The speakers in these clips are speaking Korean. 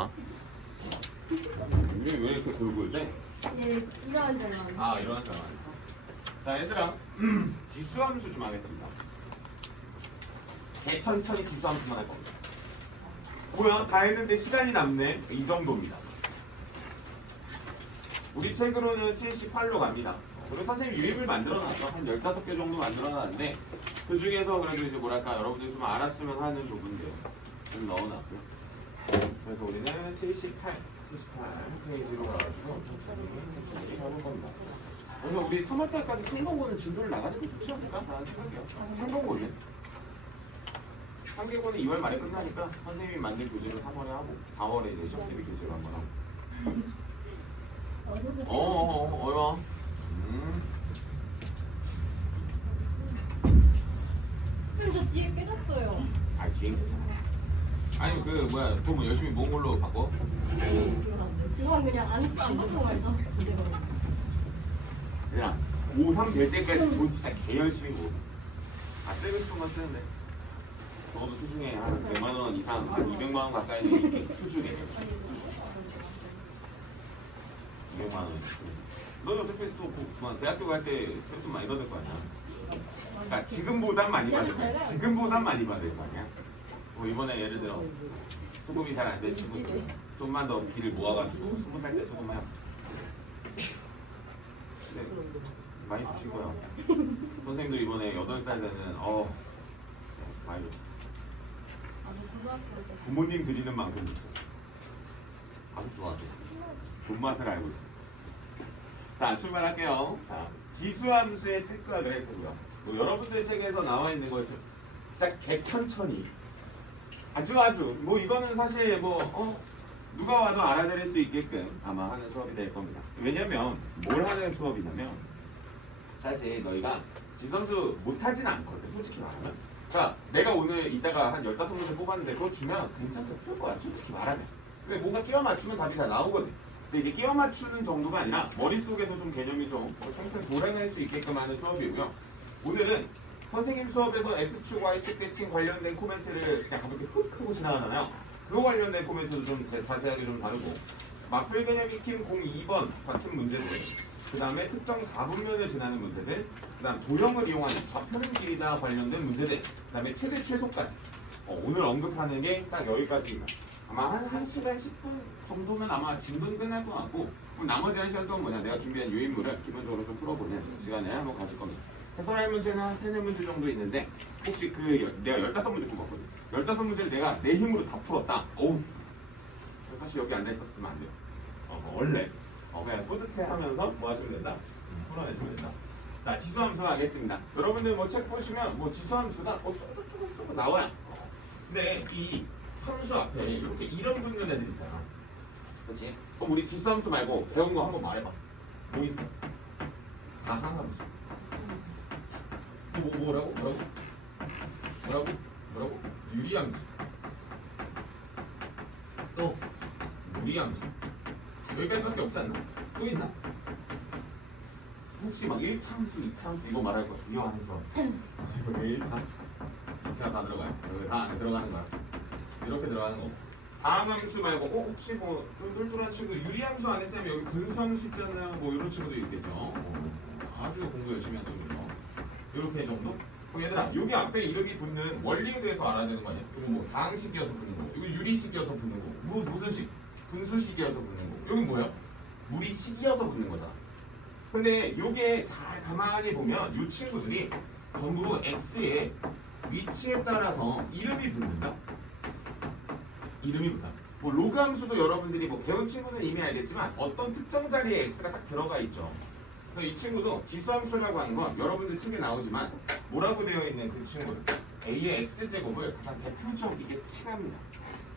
나와. 왜 이렇게 돌고 있대? 예, 이런 데만. 아, 이런 상황 있어. 자, 얘들아, 지수함수 좀 하겠습니다. 대천천히 지수함수만 할 겁니다. 뭐야? 다 했는데 시간이 남네. 이 정도입니다. 우리 책으로는 78로 갑니다. 그리고 선생님 유입을 만들어놨어. 한 15개 정도 만들어놨는데 그 중에서 그래도 이제 뭐랄까 여러분들이 좀 알았으면 하는 부분들 좀 넣어놨고요. 그래서 우리는 78 페이지로 가가지고 천천히 해볼 겁니다. 그래서 우리 3월 달까지 청동고는 진도를 나가는 게 좋지 않을까? 라는 생각이요. 청동고는 3개고는 2월 말에 끝나니까 선생님이 만든 교재로 3월에 하고 4월에 이제 시험 대비 교재로 한번 하고. 얼마? 선생님 저 뒤에 깨졌어요. 아, 뒤에 괜찮아. 아니 그 뭐야 돈 열심히 모은 걸로 바꿔? 그건 그냥 안 받고 말죠. 그냥 고3 될 때까지 돈 진짜 개 열심히 모으. 다 쓰고 싶은 건 쓰는데 적어도 수중에 한 100만 원 이상, 한 200만 원 가까이는 이렇게 수중에 200만 원 있으면 너 어차피 또 뭐 대학교 갈 때 돈 많이 받을 거 아니야? 그러니까 지금보단 많이 받을 거야. 지금보단 많이 받을 거 아니야? 뭐 이번에 예를 들어 수급이 잘 안 된 친구들 좀만 더 길을 모아가지고 20살 때 수급만 해. 네, 많이 주실 거야. 선생님도 이번에 8살 때는 많이 줬어. 부모님 드리는 만큼 줬어. 아주 좋아하죠. 돈 맛을 알고 있어. 자, 출발할게요. 자, 지수함수의 특과 그래프고요. 뭐 여러분들 책에서 나와 있는 거죠. 진짜 개천천히 아주 뭐 이거는 사실 뭐 누가 와도 알아들을 수 있게끔 아마 하는 수업이 될 겁니다. 왜냐면 뭘 하는 수업이냐면 사실 너희가 지수함수 못하진 않거든. 솔직히 말하면. 자, 내가 오늘 이따가 한 15문제 뽑았는데 그거 주면 괜찮게 풀 거야. 솔직히 말하면. 근데 뭔가 끼워 맞추면 답이 다 나오거든. 근데 이제 끼워 맞추는 정도가 아니라 머릿속에서 좀 개념이 좀 탱탱 돌아낼 수 있게끔 하는 수업이고요. 오늘은 선생님 수업에서 X축, Y축 대칭 관련된 코멘트를 그냥 가볍게 훅 하고 지나가잖아요. 그거 관련된 코멘트도 좀 자세하게 좀 다루고 막풀 개념 익힘 02번 같은 문제들, 그 다음에 특정 4분면을 지나는 문제들, 그 다음 도형을 이용한 좌표는 길이나 관련된 문제들, 그 다음에 최대 최소까지 오늘 언급하는 게 딱 여기까지입니다. 아마 한 1시간 10분 정도면 아마 진도는 끝날 것 같고 그럼 나머지 1시간 동안 뭐냐 내가 준비한 유인물을 기본적으로 좀 풀어보는 시간에 한번 가질 겁니다. 해설할 문제는 한 3, 4문제 정도 있는데 혹시 내가 15문제 뽑았거든. 15문제를 내가 내 힘으로 다 풀었다. 어우, 사실 여기 앉아있었으면 안 돼요. 원래 그냥 뿌듯해하면서 뭐 하시면 된다? 풀어내시면 된다. 자, 지수함수 하겠습니다. 여러분들 뭐 책 보시면 뭐 지수함수가 쪼쪼쪼쪼 나와요. 근데 이 함수 앞에 이렇게 이름 붙는 애들 있잖아. 그치? 그럼 우리 지수함수 말고 배운 거 한번 말해봐. 뭐 있어? 가항함수. 뭐라고? 유리함수. 또 무리함수. 여기까지밖에 없지 않나? 또 있나? 혹시 막 1차함수, 2차함수 이거 말할 거야? 이거 하는 수업. 이거 1차? 2차 다 들어가요. 여기 다 안에 들어가는 거야. 이렇게 들어가는 거. 다항함수 말고 혹시 뭐 좀 똘똘한 친구 유리함수 안 했으면 여기 분수함수 있잖아요. 뭐 이런 친구도 있겠죠. 아주 공부 열심히 한 친구죠. 이렇게 정도? 그럼 얘들아 여기 앞에 이름이 붙는 원리에 대해서 알아야 되는 거 아니야? 그리고 뭐 다항식이어서 붙는 거, 여기 유리식이어서 붙는 거, 무슨 식? 분수식이어서 붙는 거. 여기 뭐야? 무리식이어서 붙는 거잖아. 근데 요게 잘 가만히 보면 이 친구들이 전부 x의 위치에 따라서 이름이 붙는다. 이름이 붙어. 뭐 로그 함수도 여러분들이 뭐 배운 친구는 이미 알겠지만 어떤 특정 자리에 x가 딱 들어가 있죠. 그래서 이 친구도 지수함수라고 하는 건 여러분들 책에 나오지만 뭐라고 되어 있는 그 친구는 a의 x제곱을 가장 대표적이게 칭합니다.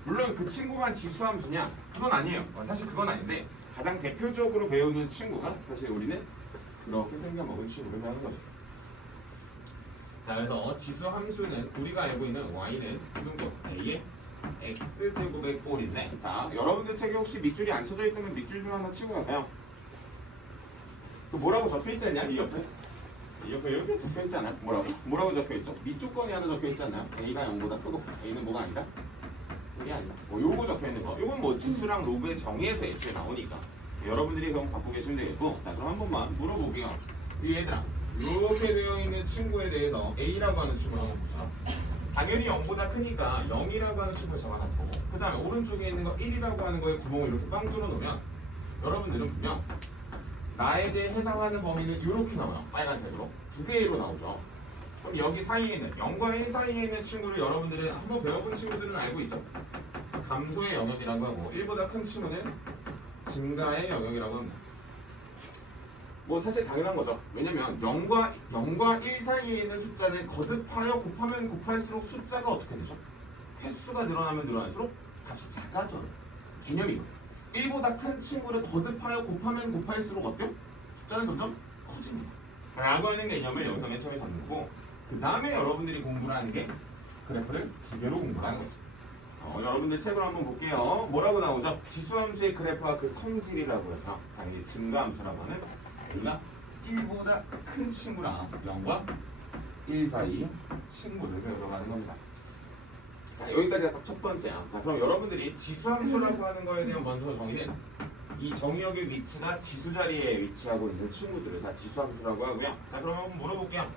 물론 그 친구만 지수함수냐? 그건 아니에요. 사실 그건 아닌데 가장 대표적으로 배우는 친구가 사실 우리는 그렇게 생겨먹은 친구를 배우는 거죠. 자, 그래서 지수함수는 우리가 알고 있는 y는 무슨 거? a의 x제곱의 꼴인데, 자, 여러분들 책에 혹시 밑줄이 안 쳐져 있다면 밑줄 중 하나 치고 가요. 그 뭐라고 적혀있지 않냐? 이 옆에? 이 옆에 이렇게 적혀있지 않아요? 뭐라고 적혀있죠? 밑조건이 하나 적혀있지 않나요? a가 0보다 크고 a는 뭐가 아니다? 그게 아니라 요거 적혀 있는 거. 요건 뭐 지수랑 로그의 정의에서 애초에 나오니까 여러분들이 그럼 갖고 계시면 되겠고. 자, 그럼 한 번만 물어볼게요. 이 얘들아, 이렇게 되어 있는 친구에 대해서 A라고 하는 친구를 한번 보자. 당연히 0보다 크니까 0이라고 하는 친구를 잡아놓을 거고, 그 다음에 오른쪽에 있는 거 1이라고 하는 거에 구멍을 이렇게 빵 뚫어놓으면 여러분들은 분명 나에 대해 해당하는 범위는 이렇게 나와요. 빨간색으로 두 개로 나오죠. 그럼 여기 사이에 있는 0과 1 사이에 있는 친구를 여러분들은 한번 배워본 친구들은 알고 있죠. 감소의 영역이라고 하고 1보다 큰 친구는 증가의 영역이라고 합니다. 뭐 사실 당연한 거죠. 왜냐면 0과 1 사이에 있는 숫자는 거듭하여 곱하면 곱할수록 숫자가 어떻게 되죠? 횟수가 늘어나면 늘어날수록 값이 작아져요. 개념이 1보다 큰 친구를 거듭하여 곱하면 곱할수록 어때요? 숫자는 점점 커집니다. 라고 하는 개념을 여기서 맨 처음에 잡는 거고, 그 다음에 여러분들이 공부를 하는 게 그래프를 두 개로 공부를 하는 거죠. 여러분들 책을 한번 볼게요. 뭐라고 나오죠? 지수함수의 그래프와 그 성질이라고 해서 당연히 증가함수라고 하는 A가 1보다 큰 친구랑 0과 1 사이 친구를 배워가는 겁니다. 자, 여기까지가 딱 첫 번째야. 자, 그럼 여러분들이 지수함수라고 하는 거에 대한 먼저 정의는 이 정의역의 위치가 지수 자리에 위치하고 있는 친구들을 다 지수함수라고 하고요. 자, 그럼 한번 물어볼게요.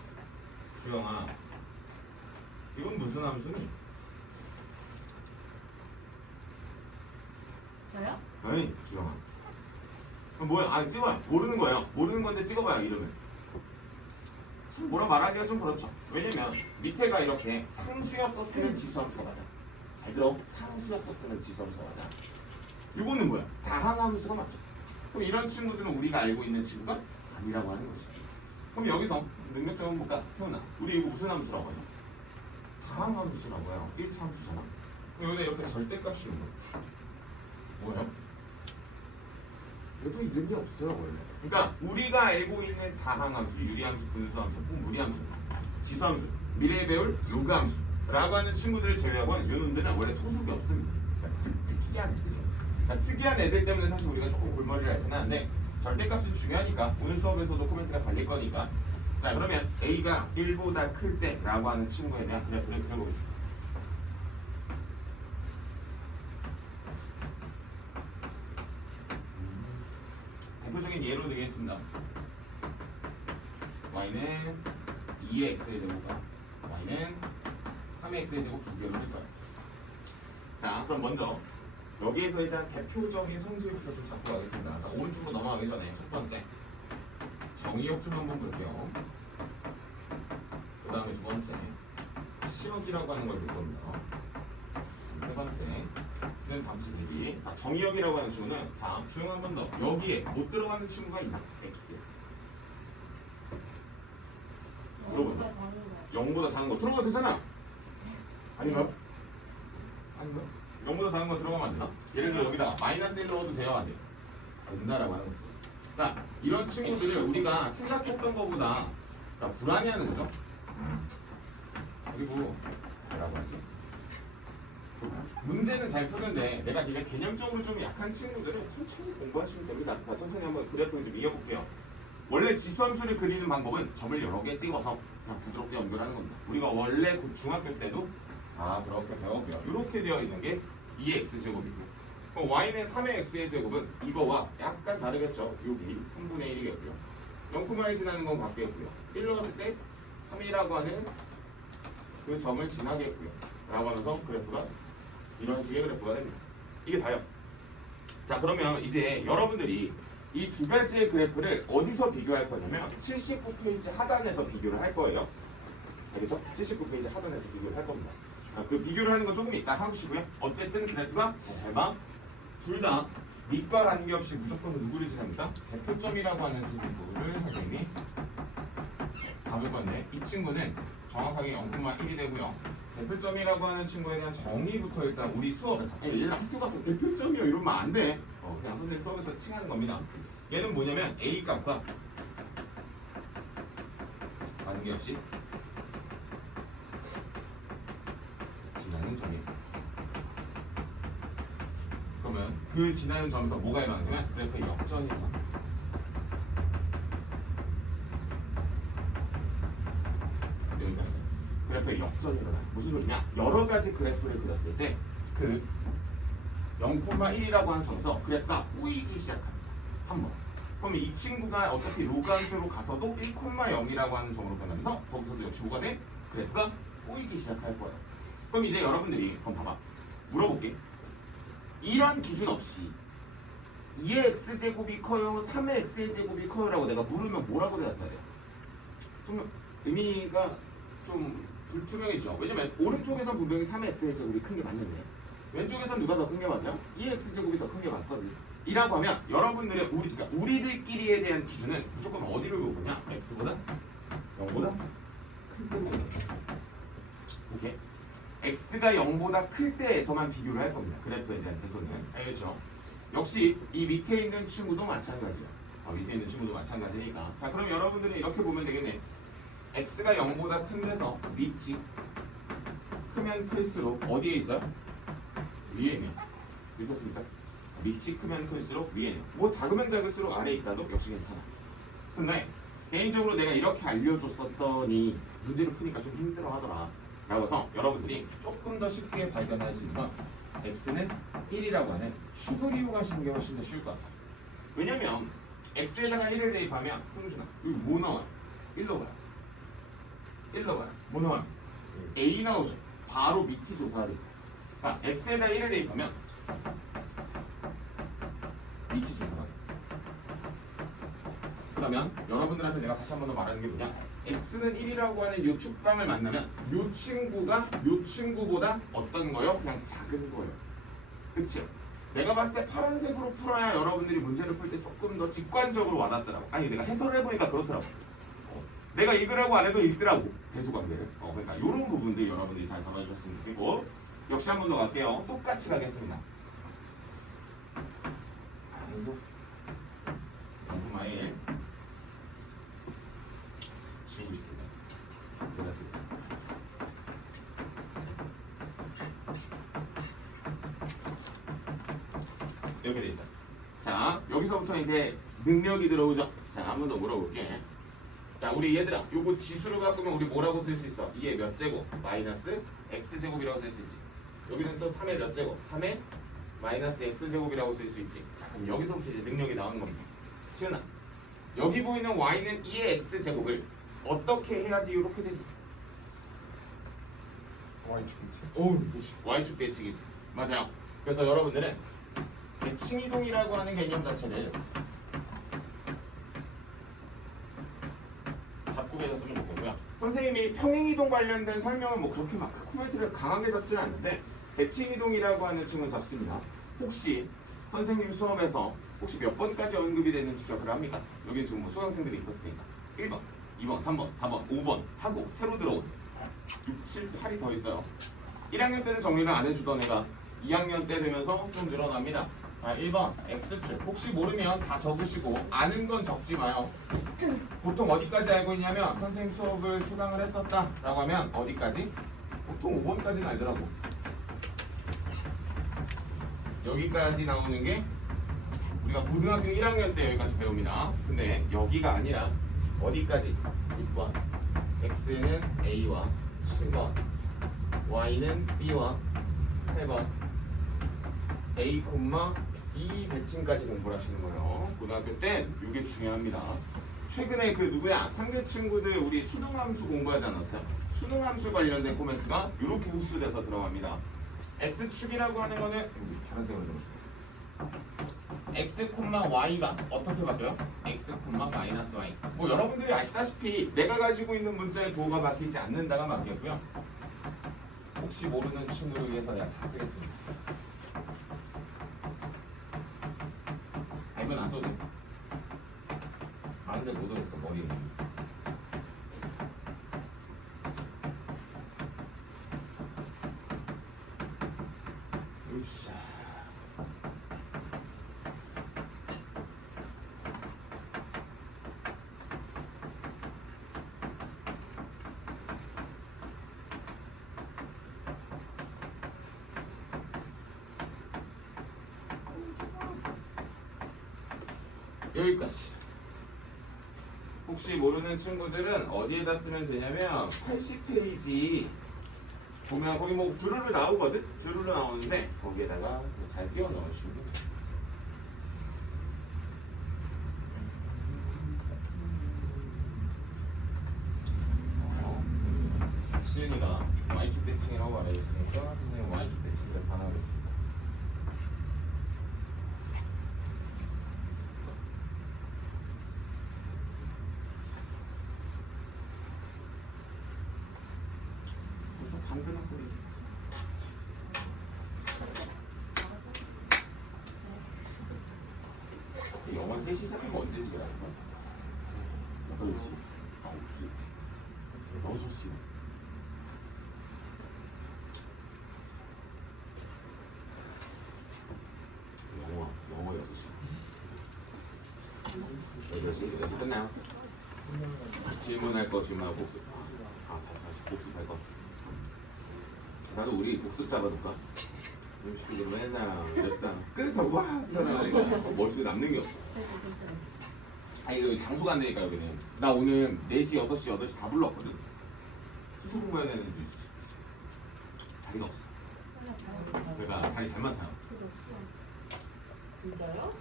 주영아, 이건 무슨 함수니? 저요? 아니, 주영아. 그럼 뭐야? 아, 찍어요. 모르는 거예요. 모르는 건데 찍어봐요, 이름을. 뭐라 말하기가 좀 그렇죠. 왜냐면 밑에가 이렇게 상수였었으면 지수함수가 맞아. 잘 들어. 상수였었으면 지수함수가 맞아. 이거는 뭐야? 다항함수가 맞죠. 그럼 이런 친구들은 우리가 알고 있는 친구가 아니라고 하는 거지. 그럼 여기서 능력적 한번 볼까? 세훈아, 우리 이거 무슨 함수라고 해요? 다항함수라고 해요. 1차함수잖아. 그럼 여기다 이렇게 절대값 씌우는 거 뭐예요? 얘도 이름이 없어요 원래. 그러니까 우리가 알고 있는 다항함수, 유리함수, 분수함수, 혹은 무리함수, 지수함수, 미래에 배울 로그함수라고 하는 친구들을 제외하고는 이 놈들은 원래 소속이 없습니다. 그러니까 특이한 애들이에요. 그러니까 특이한 애들 때문에 사실 우리가 조금 골머리를 앓긴 하는데 절대값이 중요하니까 오늘 수업에서도 코멘트가 달릴 거니까. 자, 그러면 A가 1보다 클 때라고 하는 친구에 대한 그래프를 그려보겠습니다. 대표적인 예로 드리겠습니다. y는 2의 x의 제곱과 y는 3의 x의 제곱 두 개로 할 거예요. 자, 그럼 먼저 여기에서 일단 대표적인 성질부터 좀 잡고 가겠습니다. 자, 오른쪽으로 넘어가기 전에 첫 번째 정의역 좀 한번 볼게요. 그 다음에 두 번째 치역이라고 하는 걸 볼 겁니다. 세 번째는 잠시 대비. 자, 정의역이라고 하는 친구는 자, 주영 한 번 더. 여기에 못 들어가는 친구가 있나? x. 물어본다. 0보다 작은 거 들어가도 되잖아. 아닌가요? 아닌가요? 0보다 작은 거 들어가면 안 되나? 예를 들어 여기다가 마이너스 1 넣어도 돼요, 안 돼요? 된다라고 하는 거죠. 그러니까 이런 친구들을 우리가 생각했던 것보다 그러니까 불안해하는 거죠. 그리고 뭐라고 하지? 문제는 잘 푸는데 내가 네가 개념적으로 좀 약한 친구들은 천천히 공부하시면 됩니다. 자, 천천히 한번 그래프를 좀 이어볼게요. 원래 지수함수를 그리는 방법은 점을 여러 개 찍어서 그냥 부드럽게 연결하는 겁니다. 우리가 원래 중학교 때도 그렇게 배웠고요. 이렇게 되어 있는 게 2의 x제곱이고, 그럼 y는 3의 x의 제곱은 이거와 약간 다르겠죠. 여기 3분의 1이겠고요. 0,1 지나는 건 바뀌었고요. 1 넣었을 때 3이라고 하는 그 점을 지나겠고요. 라고 하면서 그래프가 이런 식의 그래프가 됩니다. 이게 다요. 자, 그러면 이제 여러분들이 이 두 가지의 그래프를 어디서 비교할 거냐면 79페이지 하단에서 비교를 할 거예요. 알겠죠? 79페이지 하단에서 비교를 할 겁니다. 그 비교를 하는 건 조금 이따 하시고요. 어쨌든 그래프가 대박 둘 다 밑과 관계없이 무조건 누구를 지납니까? 대표점이라고 하는 친구를 선생님이 잡을 건데, 이 친구는 정확하게 0,1이 되고요. 대표점이라고 하는 친구에 대한 정의부터 일단 우리 수업에서 얘는 학교 가서 대표점이요 이러면 안 돼. 그냥 선생님 수업에서 칭하는 겁니다. 얘는 뭐냐면 A 값과 관계없이 지나는 점이에요. 그러면 그 지나는 점에서 뭐가 일어나냐면 그래프의 역전이 일어납니다. 여기까지. 그래프의 역전이 일어나요. 무슨 소리냐? 여러 가지 그래프를 그렸을 때 그 0,1이라고 하는 점에서 그래프가 꼬이기 시작합니다. 한 번. 그럼 이 친구가 어차피 로그함수로 가서도 1,0이라고 하는 점으로 변하면서 거기서도 역시 뭐가 돼? 그래프가 꼬이기 시작할 거예요. 그럼 이제 여러분들이 그럼 봐봐. 물어볼게. 이런 기준 없이 2의 x제곱이 커요? 3의 x제곱이 커요라고 내가 물으면 뭐라고 대답해야 돼요? 좀 의미가 좀 불투명해지죠. 왜냐면 오른쪽에서 분명히 3의 x제곱이 큰 게 맞는데 왼쪽에서 누가 더 큰 게 맞아요? 2의 x제곱이 더 큰 게 맞거든. 이라고 하면 여러분들의 그러니까 우리들끼리에 대한 기준은 무조건 어디를 보느냐? x보다 0보다 클 때입니다. 오케이. x가 0보다 클 때에서만 비교를 할 겁니다. 그래프에 대한 개소는. 알겠죠? 역시 이 밑에 있는 친구도 마찬가지야. 밑에 있는 친구도 마찬가지니까. 자, 그럼 여러분들은 이렇게 보면 되겠네. x가 0보다 큰 데서 밑이 크면 클수록 어디에 있어요? 위에 있네요. 미쳤습니까? 밑이 크면 클수록 위에 있네요. 뭐 작으면 작을수록 아래에 있다도 역시 괜찮아. 근데 개인적으로 내가 이렇게 알려줬었더니 문제를 푸니까 좀 힘들어 하더라. 라고 해서 여러분들이 조금 더 쉽게 발견할 수 있는 건 x는 1이라고 하는 축을 이용하시는 게 훨씬 더 쉬울 것 같아요. 왜냐면 x에다가 1을 대입하면 승준아 여기 뭐 나와요? 1로 가요. 1로 가요. 뭐 나와요? a 나오죠. 바로 밑이 조사를 해요. 자, x에다 1을 대입하면 밑이 조사가 돼요. 그러면 여러분들한테 내가 다시 한 번 더 말하는 게 뭐냐? x는 1이라고 하는 이 축방을 만나면 이 친구가 이 친구보다 어떤 거요? 그냥 작은 거예요. 그치요? 내가 봤을 때 파란색으로 풀어야 여러분들이 문제를 풀 때 조금 더 직관적으로 와닿더라고. 아니 내가 해설을 해보니까 그렇더라고. 내가 읽으라고 안 해도 읽더라고. 배수관계를. 그러니까 이런 부분들 여러분들이 잘 잡아주셨으면 좋겠고 역시 한 번 더 갈게요. 똑같이 가겠습니다. 아이고 0,1 지우고 싶겠네. 내가 쓰겠습니다. 이렇게 돼 있어요. 자, 여기서부터 이제 능력이 들어오죠. 자, 한 번 더 물어볼게. 자, 우리 얘들아, 요거 지수를 바꾸면 우리 뭐라고 쓸 수 있어? 2의 몇 제곱? 마이너스 x제곱이라고 쓸 수 있지. 여기는 또 3의 몇 제곱? 3의 마이너스 x제곱이라고 쓸 수 있지. 자, 그럼 여기서부터 이제 능력이 나오는 겁니다. 시은아, 여기 보이는 y는 2의 x제곱을 어떻게 해야지 이렇게 되지? y축 배치. 오, y축 대칭이지. 맞아요. 그래서 여러분들은 대칭 이동이라고 하는 개념 자체를 잡고에서 쓰면 좋겠고요. 선생님이 평행 이동 관련된 설명은 뭐 그렇게 막 코멘트를 강하게 잡지는 않는데 대칭 이동이라고 하는 층은 잡습니다. 혹시 선생님 수업에서 혹시 몇 번까지 언급이 되는지 기억을 합니까? 여기 지금 뭐 수강생들이 있었으니까 1번, 2번, 3번, 4번, 5번 하고 새로 들어온 6, 7, 8이 더 있어요. 1학년 때는 정리를 안 해주던 애가 2학년 때 되면서 좀 늘어납니다. 자, 1번 X축 혹시 모르면 다 적으시고 아는 건 적지 마요. 보통 어디까지 알고 있냐면 선생님 수업을 수강을 했었다 라고 하면 어디까지? 보통 5번까지는 알더라고. 여기까지 나오는 게 우리가 고등학교 1학년 때 여기까지 배웁니다. 근데 여기가 아니라 어디까지? 6번 X는 A와 7번 Y는 B와 8번 A, B 대칭까지 공부를 하시는 거예요. 고등학교 때 이게 중요합니다. 최근에 그 누구야? 상대 친구들 우리 수능함수 공부하지 않았어요? 수능함수 관련된 코멘트가 이렇게 흡수돼서 들어갑니다. X축이라고 하는 거는 여기 파란색으로 넣어줄게요. X, Y가 어떻게 바뀌어요? X, 마이너스 Y. 뭐 여러분들이 아시다시피 내가 가지고 있는 문자의 부호가 바뀌지 않는다가 바뀌었고요. 혹시 모르는 친구를 위해서 내가 다 쓰겠습니다. 알면 안 써도 돼. 아는데 못 얻었어 머리에. 으쌰. 여기까지. 혹시 모르는 친구들은 어디에다 쓰면 되냐면 80페이지 보면 거기 뭐 주르르 나오거든? 주르르 나오는데 거기에다가 잘 끼워 넣으시면 됩니다. 수연이가 Y축 대칭이라고 말해줬으니까 선생님 Y축 대칭을 반하겠습니다. 벌써 반 끝났어 이제. 영화 3시 시작한 거 언제 집에 가는 거야? 8시? 9시? 6시? 영어 6시 8시 끝나요? 질문할 거 질문하고 복습 복습할 거 나도 우리 복습 잡아둘까? 음식들 맨날 냈다 끝에서 와 하잖아. 머릿속에 남는 게 없어. 아 이거 장소가 안 되니까 여기는 나 오늘 4시, 6시, 8시 다 불렀거든. 수수 공부해야 되는 데도 있어. 자리가 없어. 그러니까 자리 잘만 타요. 진짜요?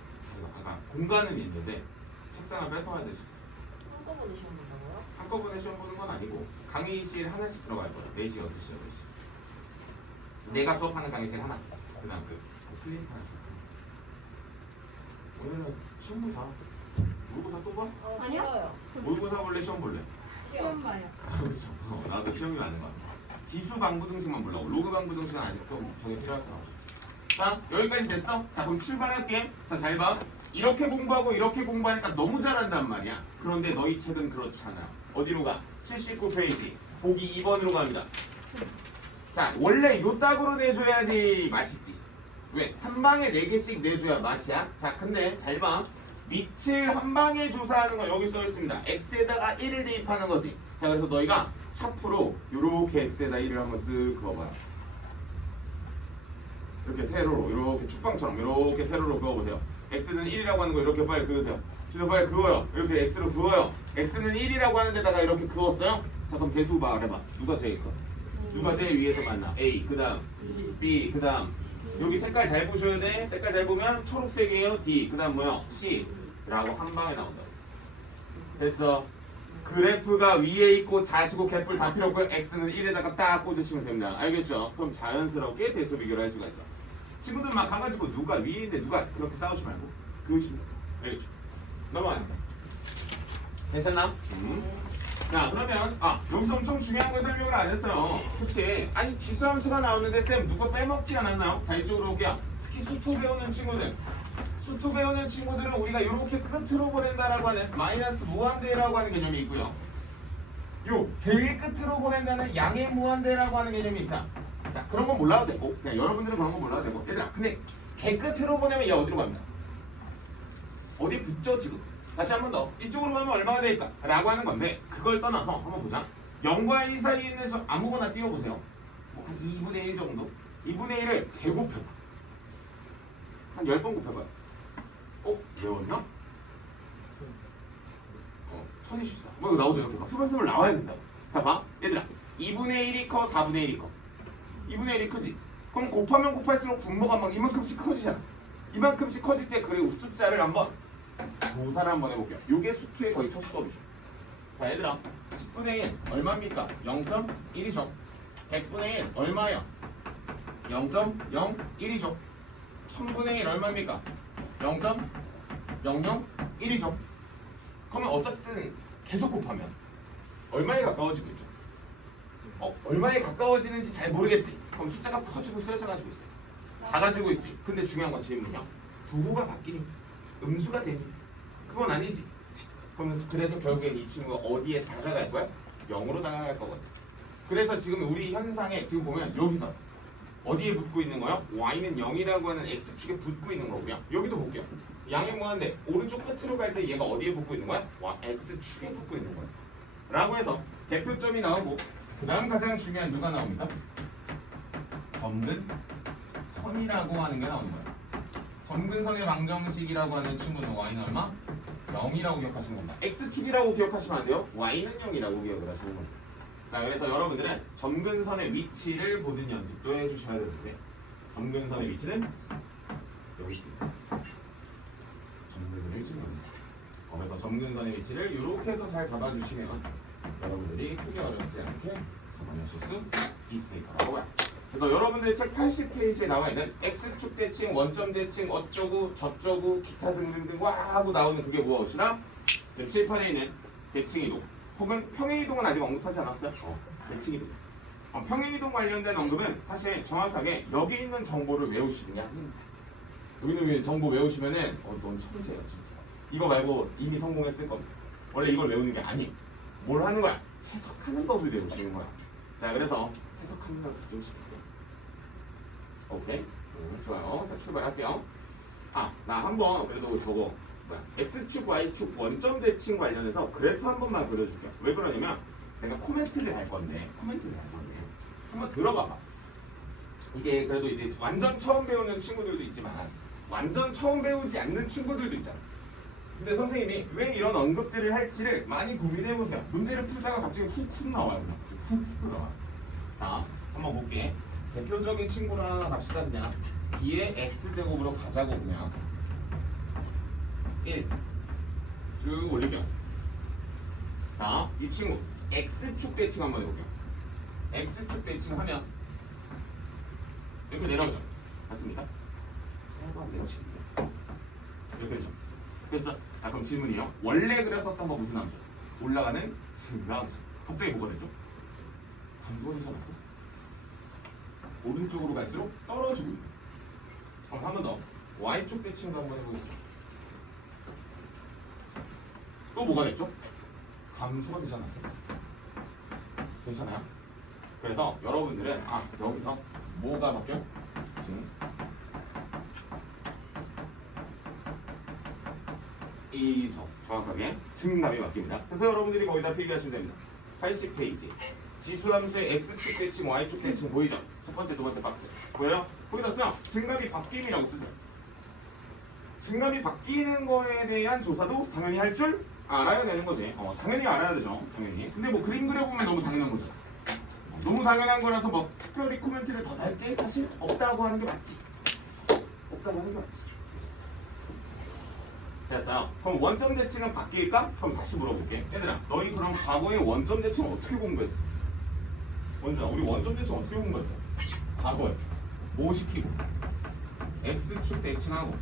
아까 공간은 있는데 책상을 뺏어와야 될 수 있어. 한꺼번에 시험 본다고요? 한꺼번에 시험 보는 건 아니고 강의실 하나씩 들어갈 거야. 4시, 6시, 8시. 내가 수업하는 강의실 하나. 그다음 그 플립 하나 줘. 오늘은 시험 볼 다. 모의고사 또 봐? 아니요? 싫어요. 모의고사 볼래? 시험 볼래? 시험 봐요. 그렇죠. 나도 시험이 많은 거 같아. 지수 방부 등식만 보려고. 로그 방부 등식은 아직도 저게 필요할 거 없어. 자 여기까지 됐어? 자 그럼 출발할게. 자 잘 봐. 이렇게 공부하고 이렇게 공부하니까 너무 잘한단 말이야. 그런데 너희 책은 그렇지 않아. 어디로 가? 79페이지. 보기 2번으로 갑니다. 자 원래 요 딱으로 내줘야지 맛있지. 왜? 한 방에 4개씩 내줘야 맛이야. 자 근데 잘 봐. 밑을 한 방에 조사하는 거 여기 써 있습니다. x에다가 1을 대입하는 거지. 자 그래서 너희가 샤프로 요렇게 x에다 1을 한번 쓱 그어봐요. 이렇게 세로로 이렇게 축방처럼 이렇게 세로로 그어보세요. x는 1이라고 하는 거 이렇게 빨리 그으세요. 진짜 빨리 그어요. 이렇게 x로 그어요. x는 1이라고 하는 데다가 이렇게 그었어요. 자 그럼 대수 말해봐. 누가 제일 커? 누가 제일 위에서 만나? A 그 다음 B 그 다음 여기 색깔 잘 보셔야 돼. 색깔 잘 보면 초록색이에요. D 그 다음 뭐요? C 라고 한 방에 나온다. 됐어. 그래프가 위에 있고 자시고 갭을 다 필요 없고 x는 1에다가 딱 꽂으시면 됩니다. 알겠죠? 그럼 자연스럽게 대수 비교를 할 수가 있어. 친구들 막 가가지고 누가 위에 있는데 누가 그렇게 싸우지 말고 그으시면 돼. 알겠죠? 넘어갑니다. 괜찮나? 자 그러면 여기서 엄청 중요한 걸 설명을 안 했어요. 그치? 아니 지수함수가 나오는데 쌤 누가 빼먹지 않았나요? 자 이쪽으로 올게요. 특히 수토 배우는 친구들 수토 배우는 친구들은 우리가 이렇게 끝으로 보낸다라고 하는 마이너스 무한대라고 하는 개념이 있고요. 요 제일 끝으로 보낸다는 양의 무한대라고 하는 개념이 있어. 자 그런 건 몰라도 되고 그냥 여러분들은 그런 건 몰라도 되고 얘들아 근데 개 끝으로 보내면 얘 어디로 갑니다. 어디 붙죠 지금. 다시 한 번 더 이쪽으로 가면 얼마가 될까? 라고 하는 건데 그걸 떠나서 한번 보자. 0과 1 사이에 있는 수 아무거나 띄워보세요. 뭐 한 2분의 1 정도? 2분의 1을 대곱해봐. 한 10번 곱해봐요. 외웠나? 1024. 뭐 이거 나오죠 이렇게 막 스물스물 나와야 된다고. 자 봐 얘들아 2분의 1이 커 4분의 1이 커 2분의 1이 크지? 그럼 곱하면 곱할수록 분모가 막 이만큼씩 커지잖아. 이만큼씩 커질 때 그 숫자를 한번 조사를 한번 해볼게요. 요게 수투의 거의 첫 수업이죠. 자 얘들아 10분의 1 얼마입니까? 0.1이죠. 100분의 1 얼마야? 0.01이죠. 1000분의 1 얼마입니까? 0.001이죠. 그러면 어쨌든 계속 곱하면 얼마에 가까워지고 있죠? 얼마에 가까워지는지 잘 모르겠지? 그럼 숫자가 커지고 있어요? 작아지고 있어요? 작아지고 있지. 근데 중요한 건 질문이야. 부호가 바뀌니? 음수가 되니? 그건 아니지. 그래서 결국엔 이 친구가 어디에 다가갈 거야? 0으로 다가갈 거거든. 그래서 지금 우리 현상에 지금 보면 여기서 어디에 붙고 있는 거야? y는 0이라고 하는 x축에 붙고 있는 거고요. 여기도 볼게요. 양의 무한대 오른쪽 끝으로 갈 때 얘가 어디에 붙고 있는 거야? x축에 붙고 있는 거야. 라고 해서 대표점이 나오고 그 다음 가장 중요한 누가 나옵니다. 점근선이라고 하는 게 나오는 거야. 점근선의 방정식이라고 하는 친구는 y는 얼마? 0이라고 기억하시는 겁니다. x축이라고 기억하시면 안 돼요. y는 0이라고 기억을 하시는 겁니다. 자, 그래서 여러분들은 점근선의 위치를 보는 연습도 해주셔야 되는데 점근선의 위치는 여기 있습니다. 점근선의 위치는 여기 있습니다. 그래서 점근선의 위치를 이렇게 해서 잘 잡아주시면 여러분들이 크게 어렵지 않게 잡아내실 수 있을 거라고요. 그래서 여러분들 책 80페이지에 나와 있는 X축 대칭, 원점 대칭, 어쩌고 저쩌고 기타 등등등 와 하고 나오는 그게 무엇이나 지금 칠판에 있는 대칭 이동 혹은 평행 이동은 아직 언급하지 않았어요. 대칭 이동. 평행 이동 관련된 언급은 사실 정확하게 여기 있는 정보를 외우시는 게 아닙니다. 여기 있는 정보 외우시면은 넌 천재야 진짜. 이거 말고 이미 성공했을 겁니다. 원래 이걸 외우는 게 아니. 뭘 하는 거야? 해석하는 법을 외우시는 거야. 자, 그래서 해석하는 연습 좀 시킬게요. 오케이? 좋아요. 자, 출발할게요. 나 한번 그래도 저거 X축, Y축 원점 대칭 관련해서 그래프 한 번만 그려줄게요. 왜 그러냐면 내가 코멘트를 할 건데 한번 들어봐봐. 이게 그래도 이제 완전 처음 배우는 친구들도 있지만 완전 처음 배우지 않는 친구들도 있잖아. 근데 선생님이 왜 이런 언급들을 할지를 많이 고민해보세요. 문제를 풀다가 갑자기 훅 나와요. 그냥 훅 나와요. 자, 한번 볼게. 대표적인 친구를 하나 갑시다. 그냥 2의 x제곱으로 가자고. 그냥 1 쭉 올릴게요. 자, 이 친구 x축 대칭 한번 해볼게요. x축 대칭 하면 이렇게 내려오죠. 맞습니까? 내려오십니다. 이렇게 되죠. 그래서 그럼 질문이요. 원래 그렸었던 거 무슨 함수? 올라가는 증가함수. 갑자기 뭐가 됐죠? 감소가 되지 않았어? 오른쪽으로 갈수록 떨어지고 있는. 그럼 한 번 더. y축 대칭도 한번 해보겠습니다. 또 뭐가 됐죠? 감소가 되지 않았어? 괜찮아요? 그래서 여러분들은 여기서 뭐가 바뀌어? 지금 정확하게 증감이 바뀝니다. 그래서 여러분들이 거기다 필기하시면 됩니다. 80페이지 지수함수의 x축 대칭, y축 대칭 보이죠? 첫 번째, 두 번째 박스 보여요? 거기다 쓰요. 증감이 바뀜이라고 쓰세요. 증감이 바뀌는 거에 대한 조사도 당연히 할 줄 알아야 되는 거지. 당연히 알아야 되죠. 당연히. 근데 뭐 그림 그려보면 너무 당연한 거죠. 너무 당연한 거라서 뭐 특별히 코멘트를 더 달 게 사실 없다고 하는 게 맞지. 없다고 하는 게 맞지. 됐어요. 그럼 원점 대칭은 바뀔까? 그럼 다시 물어볼게. 얘들아, 너희 그럼 과거에 원점 대칭 어떻게 공부했어? 원준아, 우리 원점 대칭 어떻게 공부했어? 과거에 뭐 시키고? X축 대칭하고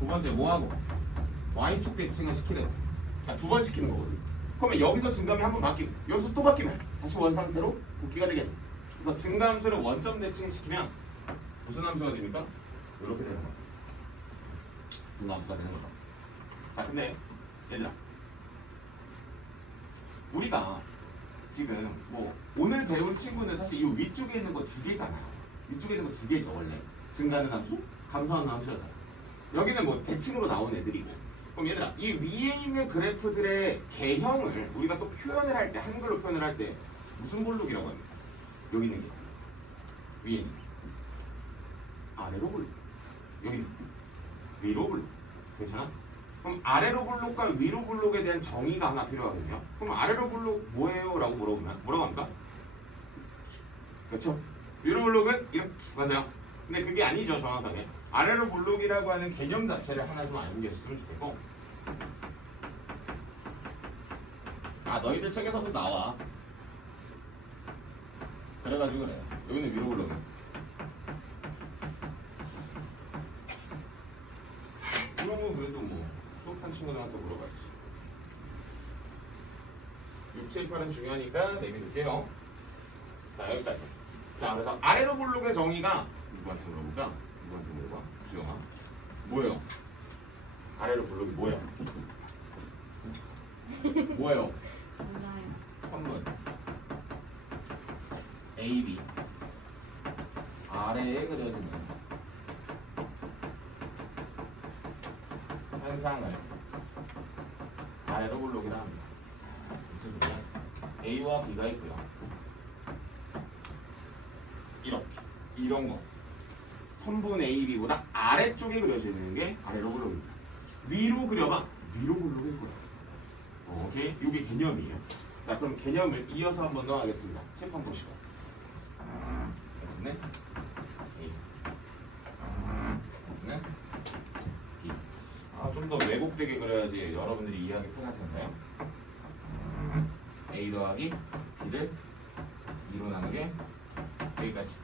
두 번째 뭐 하고? Y축 대칭을 시키랬어. 두 번 시키는 거거든. 그러면 여기서 증감이 한 번 바뀌고 여기서 또 바뀌면 다시 원상태로 복귀가 되겠네. 그래서 증가함수를 원점 대칭 시키면 무슨 함수가 됩니까? 이렇게 되는 거야. 증가함수가 되는 거죠. 자, 근데 얘들아, 우리가 지금 뭐 오늘 배운 친구는 사실 이 위쪽에 있는 거 두 개잖아요. 위쪽에 있는 거 두 개죠. 원래 증가하는 함수, 감소하는 함수였잖아. 여기는 뭐 대칭으로 나온 애들이고. 그럼 얘들아, 이 위에 있는 그래프들의 개형을 우리가 또 표현을 할 때, 한글로 표현을 할 때 무슨 볼록이라고 합니까? 여기 있는 게 위에 있는 게 아래로 볼록, 여기 위로 볼록. 괜찮아? 그럼 아래로 볼록과 위로 볼록에 대한 정의가 하나 필요하거든요. 그럼 아래로 볼록 뭐예요? 라고 물어보면 뭐라고 합니까? 그렇죠? 위로 볼록은 이렇게 맞아요. 근데 그게 아니죠. 정확하게 아래로 볼록이라고 하는 개념 자체를 하나 좀 알고 계셨으면 좋겠고, 너희들 책에서도 나와. 그래가지고 그래. 여기는 위로 볼록이야. 이런 거 그래도 뭐 수업한 친구들한테 물어봐야지. 6, 7, 8은 중요하니까 내밀게요. 자, 여기까지. 자, 그래서 아래로 볼록의 정의가 누구한테 물어볼까? 누구한테 물어봐? 주영아. 뭐예요? 아래로 볼록이 뭐예요? 뭐예요? 몰라요. 선분 A, B 아래에 그려지는 현상을 아래로 볼록이라 합니다. 무슨 소리야? A와 B가 있고요. 이렇게 이런 거 선분 A, B보다 아래쪽에 그려지는 게 아래로 볼록입니다. 위로 그려봐. 위로 볼록일 거야. 오케이? 이게 개념이에요. 자, 자, 그럼 개념을 이어서 한번 더 하겠습니다. 칠판 보시고. x는 a. x는 b. 좀 더 왜곡되게 그려야지 여러분들이 이해하기 편할 텐데요. a 더하기 b를 2로 나누게 여기까지.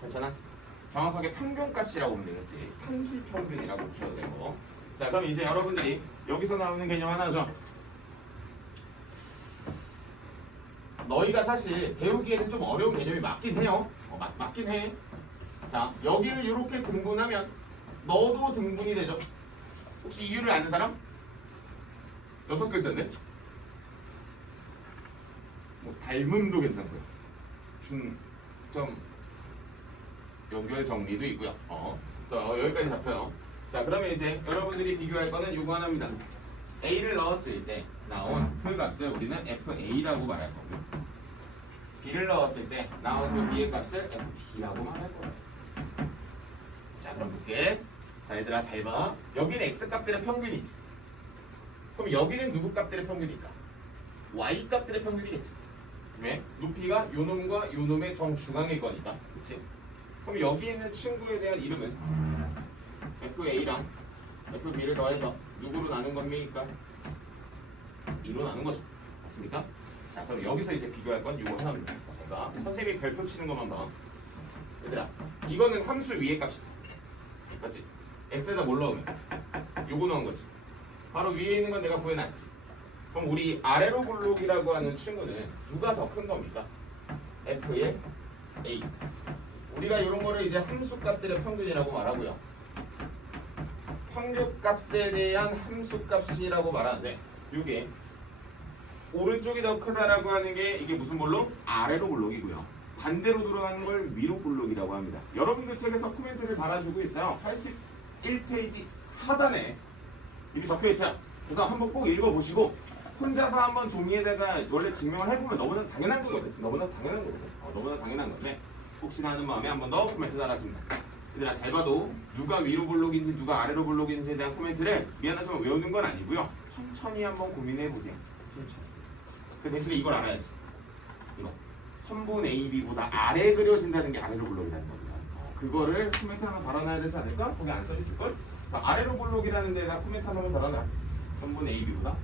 괜찮아? 정확하게 평균값이라고 보면 되겠지. 산술평균이라고 보셔도 되고. 자, 그럼 이제 여러분들이 여기서 나오는 개념 하나죠. 너희가 사실 배우기에는 좀 어려운 개념이 맞긴 해요. 맞긴 해. 자, 여기를 이렇게 등분하면 너도 등분이 되죠. 혹시 이유를 아는 사람? 6글자인데? 뭐 닮음도 괜찮고요. 중점 연결 정리도 있고요. 자, 여기까지 잡혀요. 자, 그러면 이제 여러분들이 비교할 거는 이거 하나입니다. a를 넣었을 때 나온 그 값을 우리는 fa라고 말할 거고요. b를 넣었을 때 나온 그 b의 값을 fb라고 말할 거예요. 자, 그럼 볼게. 자, 얘들아 잘 봐. 여기는 x 값들의 평균이지. 그럼 여기는 누구 값들의 평균일까? y 값들의 평균이겠지. 왜? 높이가 요 놈과 요 놈의 정중앙일 거니까. 그치? 그럼 여기 있는 친구에 대한 이름은 FA랑 FB를 더해서 누구로 나눈 겁니까? 2로 나눈 거죠. 맞습니까? 자, 그럼 여기서 이제 비교할 건 요거 하나입니다. 자, 제가 선생님이 별표 치는 것만 봐. 얘들아, 이거는 함수 위의 값이지. 맞지? x에다 뭘 넣으면? 요거 넣은 거지. 바로 위에 있는 건 내가 구해놨지. 그럼 우리 아래로 블록이라고 하는 친구는 누가 더 큰 겁니까? f의 a. 우리가 이런 거를 이제 함수값들의 평균이라고 말하고요. 평균값에 대한 함수값이라고 말하는데, 이게 오른쪽이 더 크다라고 하는 게 이게 무슨 블록? 아래로 블록이고요. 반대로 돌아가는 걸 위로 블록이라고 합니다. 여러분들 책에서 코멘트를 달아주고 있어요. 81페이지 하단에 이렇게 적혀 있어요. 그래서 한번 꼭 읽어보시고 혼자서 한번 종이에다가 원래 증명을 해보면 너무나 당연한 거거든. 너무나 당연한 건데 혹시나 하는 마음에 한번 더 코멘트 달았습니다. 얘들아 잘 봐도 누가 위로 블록인지 누가 아래로 블록인지에 대한 코멘트를 미안하지만 외우는 건 아니고요. 천천히 한번 고민해보세요. 천천히. 그 대신에 이걸 알아야지. 이거 선분 AB보다 아래 그려진다는 게 아래로 블록이라는 겁니다. 그거를 코멘트 하나 달아놔야 되지 않을까? 거기 안 써있을걸? 그래서 아래로 블록이라는 데다 코멘트 하나만 달아놔. 선분 AB보다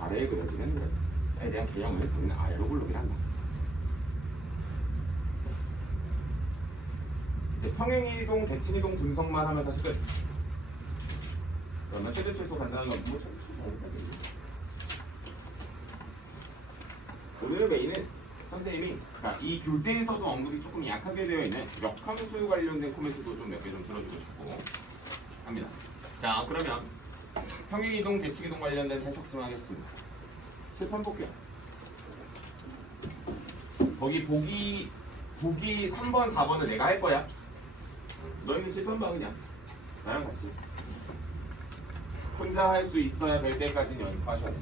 아래에 그려지는 그래에 대한 개념을 우리는 아래로 블록이란다. 이제 평행이동, 대칭이동 분석만 하면 사실 끝. 그러면 최대 최소 간단한 건 뭐 최대 최소 어디까지? 오늘의 메인은 선생님이 이 교재에서도 언급이 조금 약하게 되어 있는 역함수 관련된 코멘트도 좀 몇 개 좀 들어주고 싶고 합니다. 자, 그러면 평행이동, 대칭이동 관련된 해석 좀 하겠습니다. 실판 볼게요. 거기 보기 3번, 4번은 내가 할 거야. 너희는 실판 봐 그냥. 나랑 같이. 혼자 할 수 있어야 될 때까지는 연습하셔야 돼.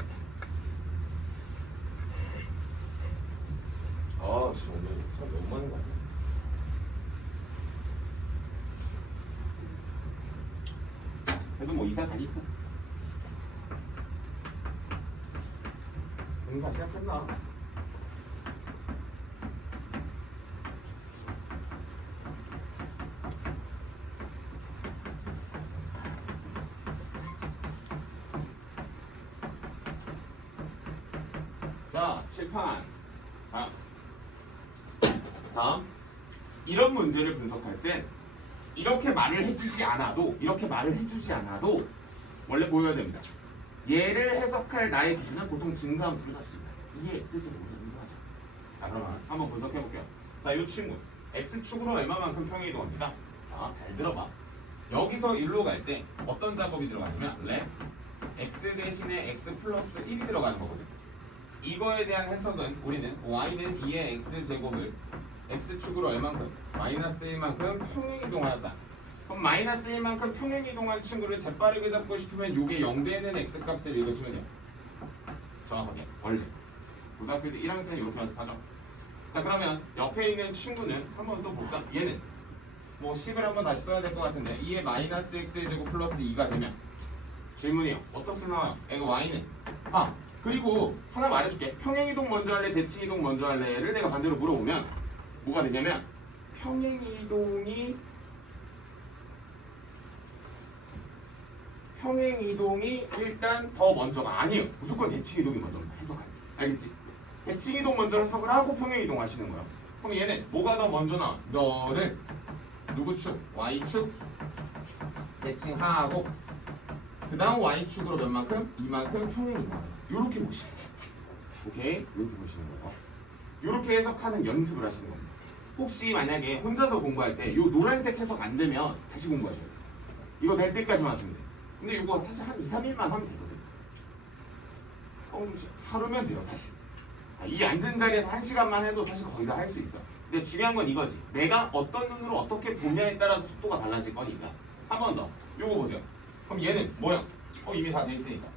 지금 오늘 사람 너무 많은 거 아니야? 그래도 뭐 이사 가니까. 행사 시작했나? 자, 실판. 다음. 이런 문제를 분석할 땐 이렇게 말을 해주지 않아도 원래 보여야 됩니다. 얘를 해석할 나의 기준은 보통 증가함수를 잡습니다. 이게 x제곱으로 증가하죠. 자, 그러면 한번 분석해 볼게요. 자, 이 친구 x축으로 얼마만큼 평행이동합니까? 자, 잘 들어봐. 여기서 일로 갈 때 어떤 작업이 들어가냐면 랩 x 대신에 x 플러스 1이 들어가는 거거든. 이거에 대한 해석은 우리는 y는 2의 x제곱을 x축으로 얼만큼? 마이너스 1만큼 평행이동하다. 그럼 마이너스 1만큼 평행이동한 친구를 재빠르게 잡고 싶으면 요게 0되는 x값을 읽으시면 돼요. 정확하게 원래 고등학교 때 1학년 때는 이렇게 연습하죠. 자, 그러면 옆에 있는 친구는 한번 또 볼까? 얘는 뭐 10을 한번 다시 써야 될 것 같은데 2의 마이너스 x의 제곱 플러스 2가 되면 질문이요. 어떻게 나와요? 이거 y는 그리고 하나 말해줄게. 평행이동 먼저 할래, 대칭이동 먼저 할래를 내가 반대로 물어보면 뭐가 되냐면 평행이동이 일단 더 먼저가 아니에요. 무조건 대칭이동이 먼저 해석하는. 알겠지? 대칭이동 먼저 해석을 하고 평행이동 하시는 거야. 그럼 얘는 뭐가 더 먼저나? 너를 누구 축? Y축 대칭하고 그 다음 Y축으로 몇 만큼? 이만큼 평행이동 하는 거야. 요렇게 보시는 거야. 오케이? 이렇게 보시는 거예요. 이렇게 해석하는 연습을 하시는 겁니다. 혹시 만약에 혼자서 공부할 때 이 노란색 해석 안 되면 다시 공부하셔야 돼요. 이거 될 때까지만 하시면 돼요. 근데 이거 사실 한 2, 3일만 하면 되거든. 하루면 돼요, 사실. 이 앉은 자리에서 1시간만 해도 사실 거의 다 할 수 있어. 근데 중요한 건 이거지. 내가 어떤 눈으로 어떻게 보냐에 따라서 속도가 달라질 거니까. 한 번 더. 요거 보세요. 그럼 얘는 뭐야? 이미 다 돼 있으니까.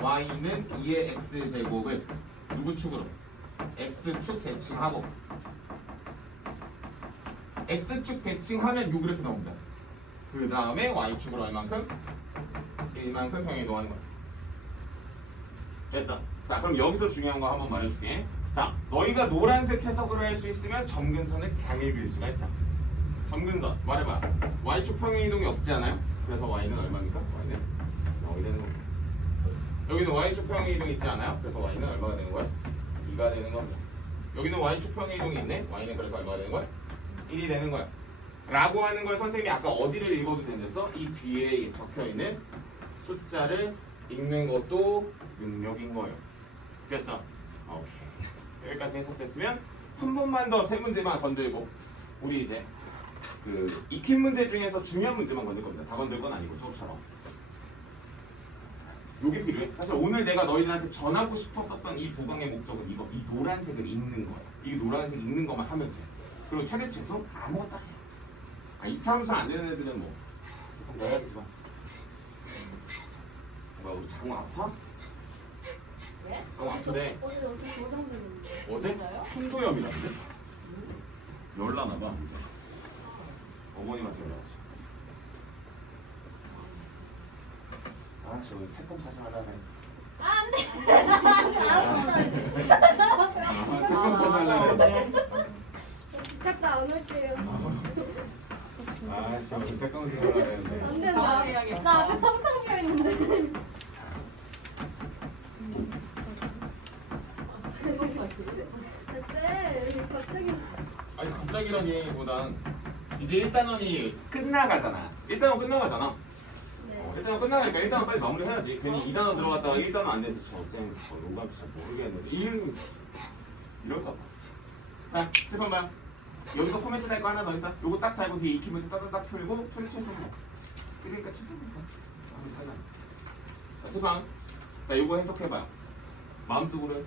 Y는 2의 X제곱을 누구 축으로? X축 대칭하고 X축 대칭하면 요 그래프 나옵니다. 그 다음에 Y축으로 얼만큼? 1만큼 평행이동하는 거야. 됐어. 자, 그럼 여기서 중요한 거 한번 말해줄게. 자, 너희가 노란색 해석을 할 수 있으면 점근선을 강하게 그릴 수가 있어. 점근선 말해봐. Y축 평행이동이 없지 않아요? 그래서 Y는 얼마입니까? Y는 0이 되는 겁니다. 여기는 Y축 평행이동 있지 않아요? 그래서 Y는 얼마가 되는 거야? 2가 되는 겁니다. 여기는 Y축 평행이동이 있네? Y는 그래서 얼마가 되는 거야? 1이 되는 거야. 라고 하는 걸 선생님이 아까 어디를 읽어도 된댔어? 이 뒤에 적혀있는 숫자를 읽는 것도 능력인 거예요. 됐어? 오케이. 여기까지 해석됐으면 한 번만 더 세 문제만 건들고 우리 이제 그 익힌 문제 중에서 중요한 문제만 건들 겁니다. 다 건들 건 아니고 수업처럼. 요게 필요해. 사실 오늘 내가 너희들한테 전하고 싶었었던 이 보강의 목적은 이거, 이 노란색을 읽는 거야. 이 노란색 읽는 것만 하면 돼. 그리고 최대 최소 아무것도 안 해. 2차 함수 안 되는 애들은 뭐 넣어야 되지 마. 뭐야, 우리 장우 아파? 네? 장우 아프대. 어제 고장되는데. 어제? 진짜요? 풍도염이라는데? 열나나 봐 이제. 어머님한테 연락 왔어. 아, 저 책검 사진 하려고 해. 안 돼. 책검 사진 하려고 해. 갔다 안 올게요. 아, 저 책검 사진 하려고 했는데. 안 돼. 아, 해야겠다. 나 아까 텅텅 비어 있는데. 됐대. 갑자기. 아니 갑자기라기보단 이제 1단원이 끝나가잖아. 1단원 끝나가잖아. 네. 1단원 끝나니까 1단원 빨리 마무리해야지. 괜히 2단원 들어갔다가 1단원 안 돼서 저쌤 농감 진짜 모르겠는데 이럴까 봐. 자, 7번 봐. 여기서 코멘트 날 거 하나 더 있어. 요거 딱 달고 뒤에 익히면서 따다닥 풀고 최소 뭐. 그러니까 최소 뭐. 자, 7번. 자, 요거 해석해봐요. 마음속으로.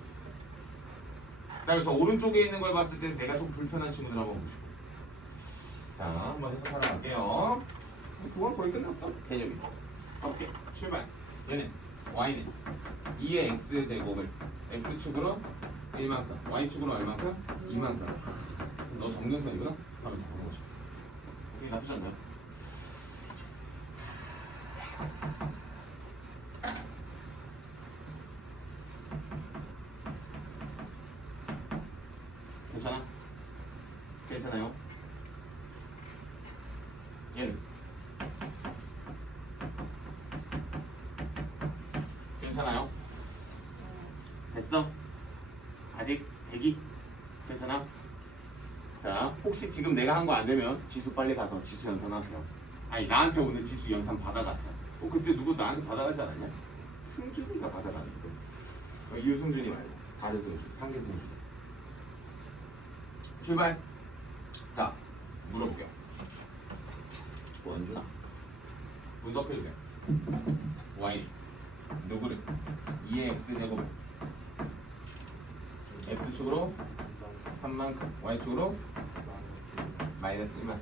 그다음에 저 오른쪽에 있는 걸 봤을 때 내가 좀 불편한 친구들 한번 보시고. 자, 한번 해석하러 갈게요. 그건 거의 끝났어. 개념이. 오케이. 출발. 얘는 Y는 2의 X제곱을 X축으로 1만큼, Y축으로 얼만큼? 2만큼. 너 정근선이구나? 하면서 보는 거죠. 오케이, 나쁘지 않나요? 괜찮아? 괜찮아요? 얘는 괜찮아요? 됐어? 아직 대기? 괜찮아? 자, 혹시 지금 내가 한 거 안 되면 지수 빨리 가서 지수 연산하세요. 아니, 나한테 오늘 지수 연산 받아갔어. 그때 누구 나한테 받아가지 않았냐? 승준이가 받아갔는데. 유승준이 말고 다른 승준, 상계 승준. 출발. 자, 물어볼게요. 원준아, 분석해주세요. Y 누구를 2의 X제곱 X축으로 3만큼, Y축으로 마이너스 1만큼.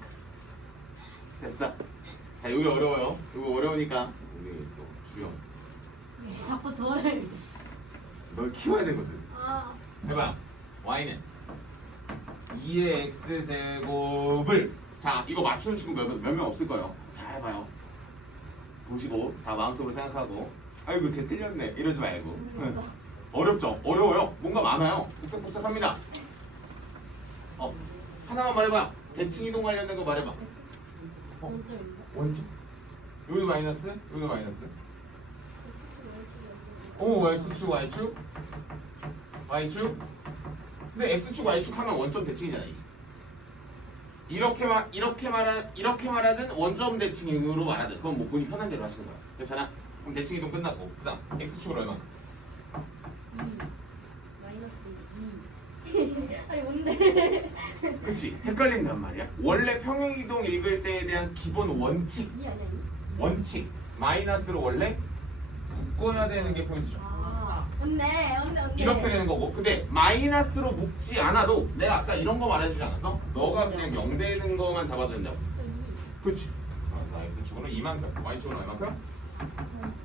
됐어. 자, 여기 어려워요. 이거 어려우니까 우리 또 주영 자꾸 저를. 널 키워야 되거든. 아. 해봐. Y는 2의 X제곱을, 자, 이거 맞추는 친구 몇 명 없을 거예요. 자, 해봐요. 보시고 다 마음속으로 생각하고 아이고 쟤 틀렸네 이러지 말고. 그래서 어렵죠? 어려워요. 뭔가 많아요. 복잡복잡합니다. 하나만 말해봐. 대칭 이동 관련된 거 말해봐. 원점인가? 원점? 여기도 마이너스? 여기도 마이너스? 오 x축 y축? y축? 근데 x축 y축 하면 원점 대칭이잖아 이게. 이렇게 말하든 원점 대칭으로 말하든 그건 뭐 본인 편한 대로 하시는 거야. 괜찮아? 그럼 대칭 이동 끝났고 그다음 x축으로 얼마? 2 마이너스 2 아니 뭔데? 그치? 헷갈린단 말이야. 원래 평행 이동 읽을 때에 대한 기본 원칙 2 아니야 2? 원칙 마이너스로 원래 묶어야 되는 게 포인트죠. 아 맞네 이렇게 되는 거고 근데 마이너스로 묶지 않아도 내가 아까 이런 거 말해주지 않았어? 너가 그냥 0 되는 거만 잡아도 된다고. 그치? 그래서 x축으로 2만큼 y축으로 얼마큼?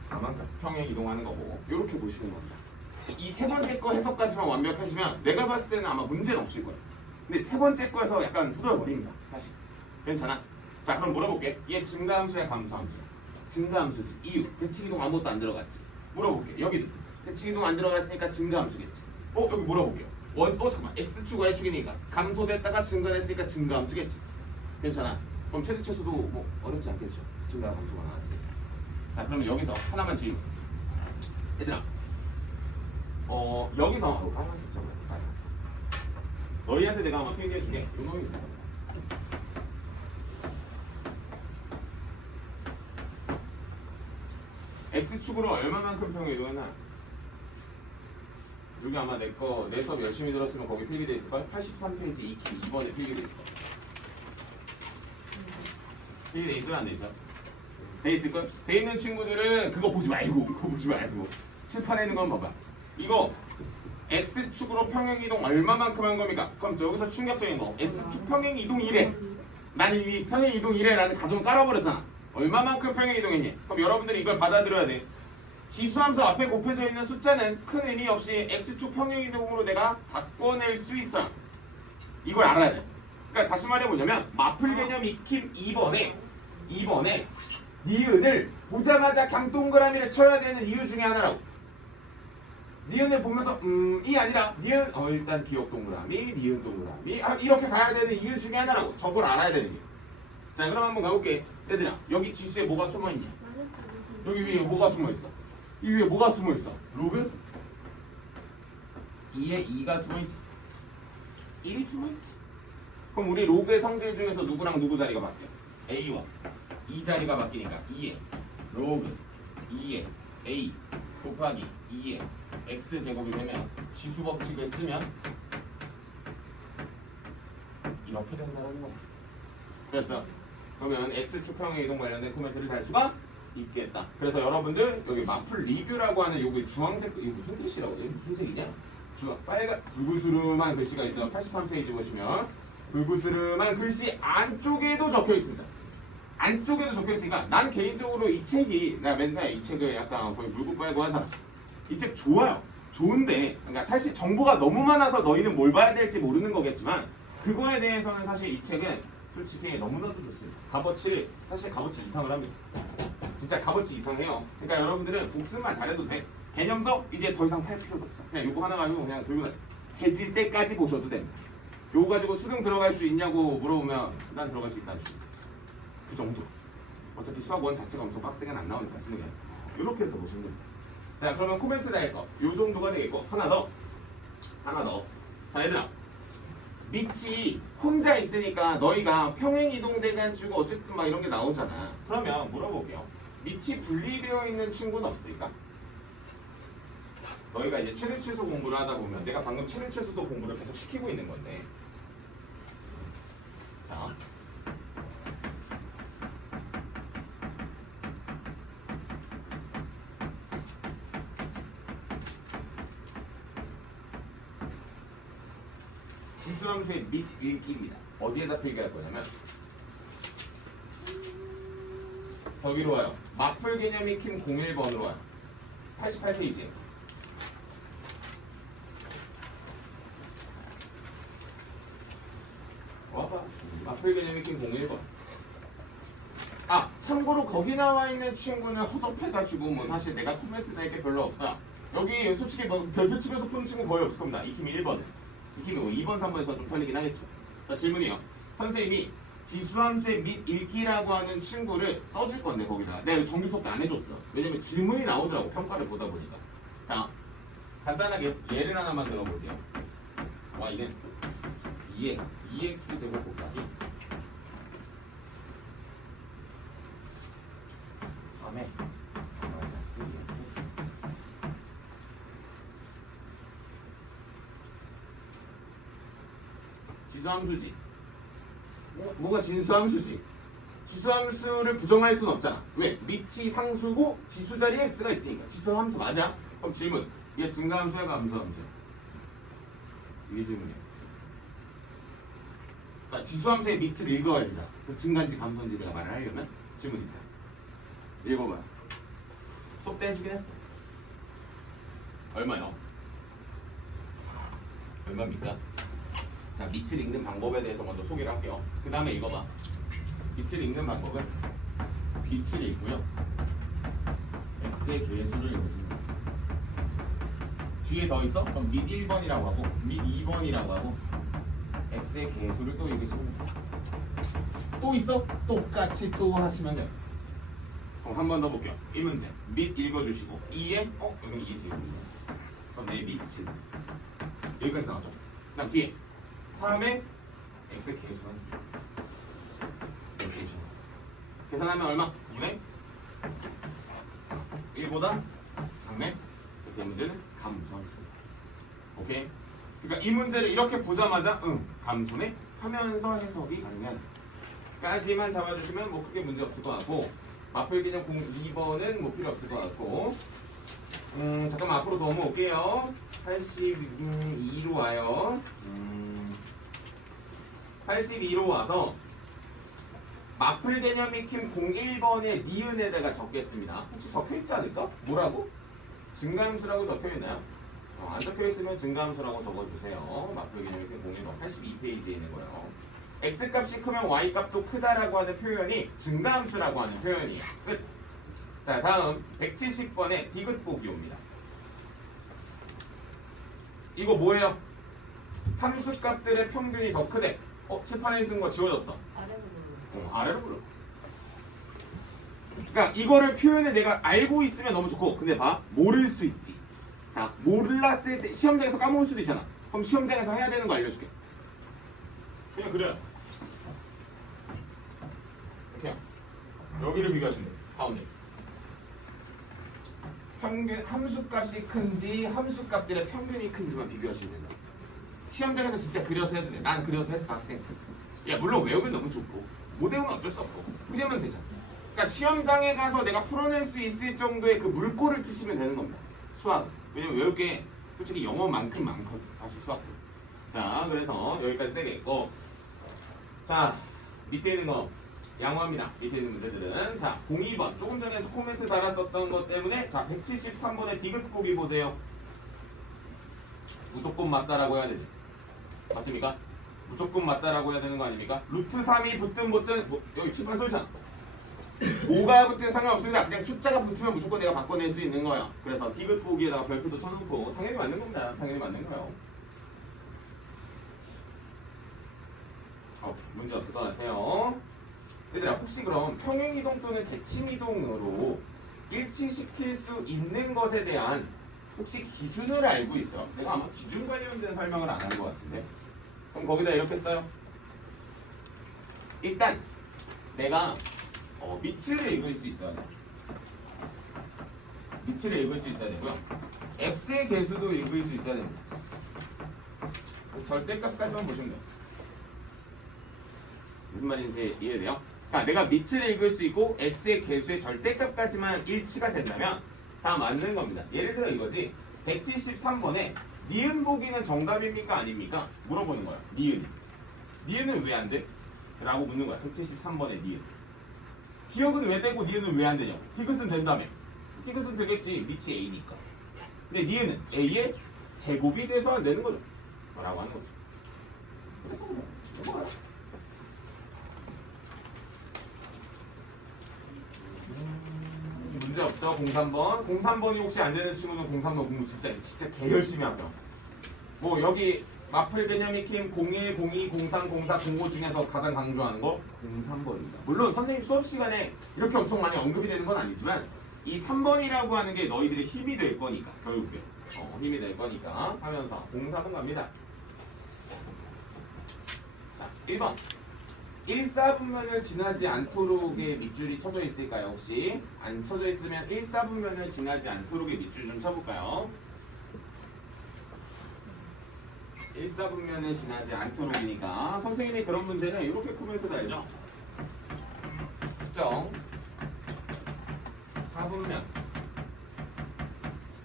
4만큼 평행 이동하는 거고 이렇게 보시는 겁니다. 이 세 번째 거 해석까지만 완벽하시면 내가 봤을 때는 아마 문제는 없을 거예요. 근데 세 번째 거에서 약간 후덜거립니다 사실. 괜찮아? 자 그럼 물어볼게. 얘 증가함수야 감소함수야? 증가함수지. 이유 대칭 이동 아무것도 안 들어갔지. 물어볼게. 여기는 대칭 이동 안 들어갔으니까 증가함수겠지. 여기 물어볼게요. 잠깐만 x축 y축이니까 감소됐다가 증가됐으니까 증가함수겠지. 괜찮아? 그럼 최대 최소도 뭐 어렵지 않겠죠. 증가 감소가 나왔으니까. 자 그러면 여기서 하나만 질문. 얘들아 여기서 빨간색 적어요. 빨간색. 너희한테 내가 아마 필기해 줄게. 요 놈이 있어. x축으로 얼마만큼 평행 이동했나? 여기 아마 내 수업 열심히 들었으면 거기 필기돼 있을걸? 83페이지 2키 2번에 필기돼 있을걸? 필기돼 있으면 안 돼 있어? 돼 있을걸? 돼 있는 친구들은 그거 보지 말고 칠판에 있는 건 봐봐. 이거 x축으로 평행 이동 얼마만큼 한 겁니까? 그럼 여기서 충격적인 거 x축 평행 이동 1회 난 이미 평행 이동 1회라는 가정을 깔아버렸잖아. 얼마만큼 평행 이동했니? 그럼 여러분들이 이걸 받아들여야 돼. 지수함수 앞에 곱해져 있는 숫자는 큰 의미 없이 x축 평행 이동으로 내가 바꿔낼 수 있어. 이걸 알아야 돼. 그러니까 다시 말해보자면 마플 개념 익힘 2번에 니은을 보자마자 그냥 동그라미를 쳐야 되는 이유 중에 하나라고. 니은을 보면서 이 아니라 니은 일단 기억 동그라미 니은 동그라미 이렇게 가야 되는 이유 중에 하나라고. 저걸 알아야 되는 게. 자 그럼 한번 가볼게. 얘들아 여기 지수에 뭐가 숨어있냐? 여기 위에 뭐가 숨어있어? 이 위에 뭐가 숨어있어? 로그 2에 2가 숨어있지. 1이 숨어있지. 그럼 우리 로그의 성질 중에서 누구랑 누구 자리가 바뀌어? A와 이 자리가 바뀌니까 2에 로그 2에 A 곱하기 2에 x제곱이 되면 지수 법칙을 쓰면 이렇게 된다는 거야. 그래서 그러면 x축 평행 이동 관련된 코멘트를 달 수가 있겠다. 그래서 여러분들 여기 마플 리뷰라고 하는 여기 주황색 이게 무슨 글씨라고 해? 무슨 색이냐? 빨간 불구스름한 글씨가 있어요. 83페이지 보시면 불구스름한 글씨 안쪽에도 적혀 있습니다. 안쪽에도 적혀 있으니까 난 개인적으로 이 책이 내가 맨날 이 책을 약간 거의 물고 빨고 하잖아. 이 책 좋아요. 좋은데 그러니까 사실 정보가 너무 많아서 너희는 뭘 봐야 될지 모르는 거겠지만 그거에 대해서는 사실 이 책은 솔직히 너무나도 좋습니다. 값어치 사실 값어치 이상을 합니다. 진짜 값어치 이상해요. 그러니까 여러분들은 복습만 잘해도 돼. 개념서 이제 더 이상 살 필요도 없어. 그냥 요거 하나 가지고 그냥 들고 해질 때까지 보셔도 됩니다. 요거 가지고 수능 들어갈 수 있냐고 물어보면 난 들어갈 수 있다. 그 정도. 어차피 수학 원 자체가 엄청 빡세게 안 나오니까 수능에 이렇게 해서 보시면 됩니다. 자 그러면 코멘트 달 거 요 정도가 되겠고 하나 더. 자 얘들아 밑이 혼자 있으니까 너희가 평행 이동돼가지고 어쨌든 막 이런 게 나오잖아. 그러면 물어볼게요. 밑이 분리되어 있는 친구는 없을까? 너희가 이제 최대 최소 공부를 하다 보면 내가 방금 최대 최소도 공부를 계속 시키고 있는 건데 자 지수함수의 밑 읽기입니다. 어디에다 필기할 거냐면 저기로 와요. 마플 개념 익힘 01번으로 와요. 88페이지에 와봐. 마플 개념 익힘 01번 참고로 거기 나와 있는 친구는 허접해가지고 뭐 사실 내가 코멘트 낼 게 별로 없어. 여기 솔직히 뭐 별표 치면서 푸는 친구 거의 없을 겁니다. 익힘이 1번은. 익힘이 뭐 2번, 3번에서 좀 털리긴 하겠죠. 자, 질문이요. 선생님이 지수함수의 및 읽기라고 하는 친구를 써줄 건데 거기다가 내가 이거 정규 수업 때 안 해줬어. 왜냐면 질문이 나오더라고 평가를 보다 보니까. 자, 간단하게 예를 하나만 들어볼게요. 와 이게 2x 제곱 곱하기 3에 지수함수지. 뭐가 진수함수지. 지수함수를 부정할 수는 없잖아. 왜? 밑이 상수고 지수 자리에 x가 있으니까. 지수함수 맞아? 그럼 질문. 이게 증가함수야, 감소함수야? 이게 질문이야. 그러니까 지수함수의 밑을 읽어야 되잖아. 그 증가인지 감소인지 내가 말을 하려면 질문입니다. 읽어봐요. 수업 때 해주긴 했어. 얼마요? 얼마입니까? 자, 밑을 읽는 방법에 대해서 먼저 소개를 할게요. 그 다음에 읽어봐. 밑을 읽는 방법은 밑을 읽고요. x의 개수를 읽으십니다. 뒤에 더 있어? 그럼 밑 1번이라고 하고 밑 2번이라고 하고 x의 개수를 또 읽으시면 돼요. 또 있어? 똑같이 또 하시면 돼요. 그럼 한 번 더 볼게요. 1문제 밑 읽어주시고 2에 여기 2 지금 그럼 내 밑은 여기까지 나왔죠. 그 다음 뒤에 3의 x의 개수는 이렇게 계산하면 얼마? 2의 1보다 작네. 그래서 이 문제는 감소입니다. 오케이? 그러니까 이 문제를 이렇게 보자마자 감소네 하면서 해석이 가능한 까지만 잡아주시면 뭐 크게 문제 없을 것 같고 마플 개념 02번은 뭐 필요 없을 것 같고 잠깐만 앞으로 더 넘어올게요. 82로 와요. 82로 와서 마플 개념 익힘 01번에 니은에다가 적겠습니다. 혹시 적혀있지 않을까? 뭐라고? 증가함수라고 적혀있나요? 안 적혀있으면 증가함수라고 적어주세요. 마플 개념 익힘 01번 82페이지에 있는 거예요. x값이 크면 y값도 크다라고 하는 표현이 증가함수라고 하는 표현이에요. 끝. 자, 다음 170번에 디귿 보기 옵니다. 이거 뭐예요? 함수값들의 평균이 더 크대. 칠판에 쓴 거 지워졌어. 아래로 불러. 그러니까 이거를 표현을 내가 알고 있으면 너무 좋고, 근데 봐, 모를 수 있지. 자, 몰랐을 때 시험장에서 까먹을 수도 있잖아. 그럼 시험장에서 해야 되는 거 알려줄게. 그냥 그래요. 이렇게 여기를 비교하시면 돼. 가운데. 평균 함수값이 큰지 함수값들의 평균이 큰지만 비교하시면 된다. 시험장에서 진짜 그려서 해도 돼. 난 그려서 했어, 학생. 야, 물론 외우면 너무 좋고 못 외우면 어쩔 수 없고 그러면 되잖아. 그러니까 시험장에 가서 내가 풀어낼 수 있을 정도의 그 물꼬를 트시면 되는 겁니다. 수학. 왜냐면 외울 게 솔직히 영어만큼 많거든. 사실 수학도. 자, 그래서 여기까지 되겠고, 자 밑에 있는 거 양호합니다. 밑에 있는 문제들은. 자, 02번 조금 전에 코멘트 달았었던 것 때문에, 자 173번의 디귿 보기 보세요. 무조건 맞다라고 해야 되지. 맞습니까? 무조건 맞다라고 해야 되는 거 아닙니까? 루트 3이 붙든 붙든 여기 칠판 써있잖아. 5가 붙든 상관없습니다. 그냥 숫자가 붙으면 무조건 내가 바꿔낼 수 있는 거야. 그래서 디귿 보기에다가 별표도 쳐놓고 당연히 맞는 겁니다. 당연히 맞는 거예요. 문제 없을 것 같아요. 얘들아, 혹시 그럼 평행이동 또는 대칭이동으로 일치시킬 수 있는 것에 대한 혹시 기준을 알고 있어? 내가 아마 기준 관련된 설명을 안 한 것 같은데. 그럼 거기다 이렇게 써요. 일단 내가 밑을 읽을 수 있어야 돼. 밑을 읽을 수 있어야 되고요. x의 개수도 읽을 수 있어야 됩니다. 절대값까지만 보시면 돼요. 무슨 말인지 이해돼요? 그러니까 내가 밑을 읽을 수 있고 x의 개수의 절대값까지만 일치가 된다면 다 맞는 겁니다. 예를 들어 이거지. 173번에 니은 보기는 정답입니까? 아닙니까? 물어보는 거야. 니은. 니은은 왜 안 돼? 라고 묻는 거야. 173번에 니은. 기억은 왜 되고 니은은 왜 안 되냐? 디귿은 된다며. 디귿은 되겠지. 밑이 a니까. 근데 니은은 a의 제곱이 돼서 안 되는 거죠. 라고 하는 거죠. 그래서 넘어가요. 문제 없죠? 03번. 03번이 혹시 안 되는 친구는 03번 공부 진짜 개 열심히 하세요. 뭐 여기 마플 개념 익힘 01, 02, 03, 04, 05 중에서 가장 강조하는 거 03번입니다. 물론 선생님 수업 시간에 이렇게 엄청 많이 언급이 되는 건 아니지만 이 3번이라고 하는 게 너희들의 힘이 될 거니까 결국에 힘이 될 거니까 하면서 03번 갑니다. 자, 1번 1, 4분면을 지나지 않도록의 밑줄이 쳐져 있을까요? 혹시 안 쳐져 있으면 1, 4분면을 지나지 않도록의 밑줄 좀 쳐볼까요? 1, 4분면을 지나지 않도록이니까 선생님이 그런 문제는 이렇게 코멘트 달죠. 특정 4분면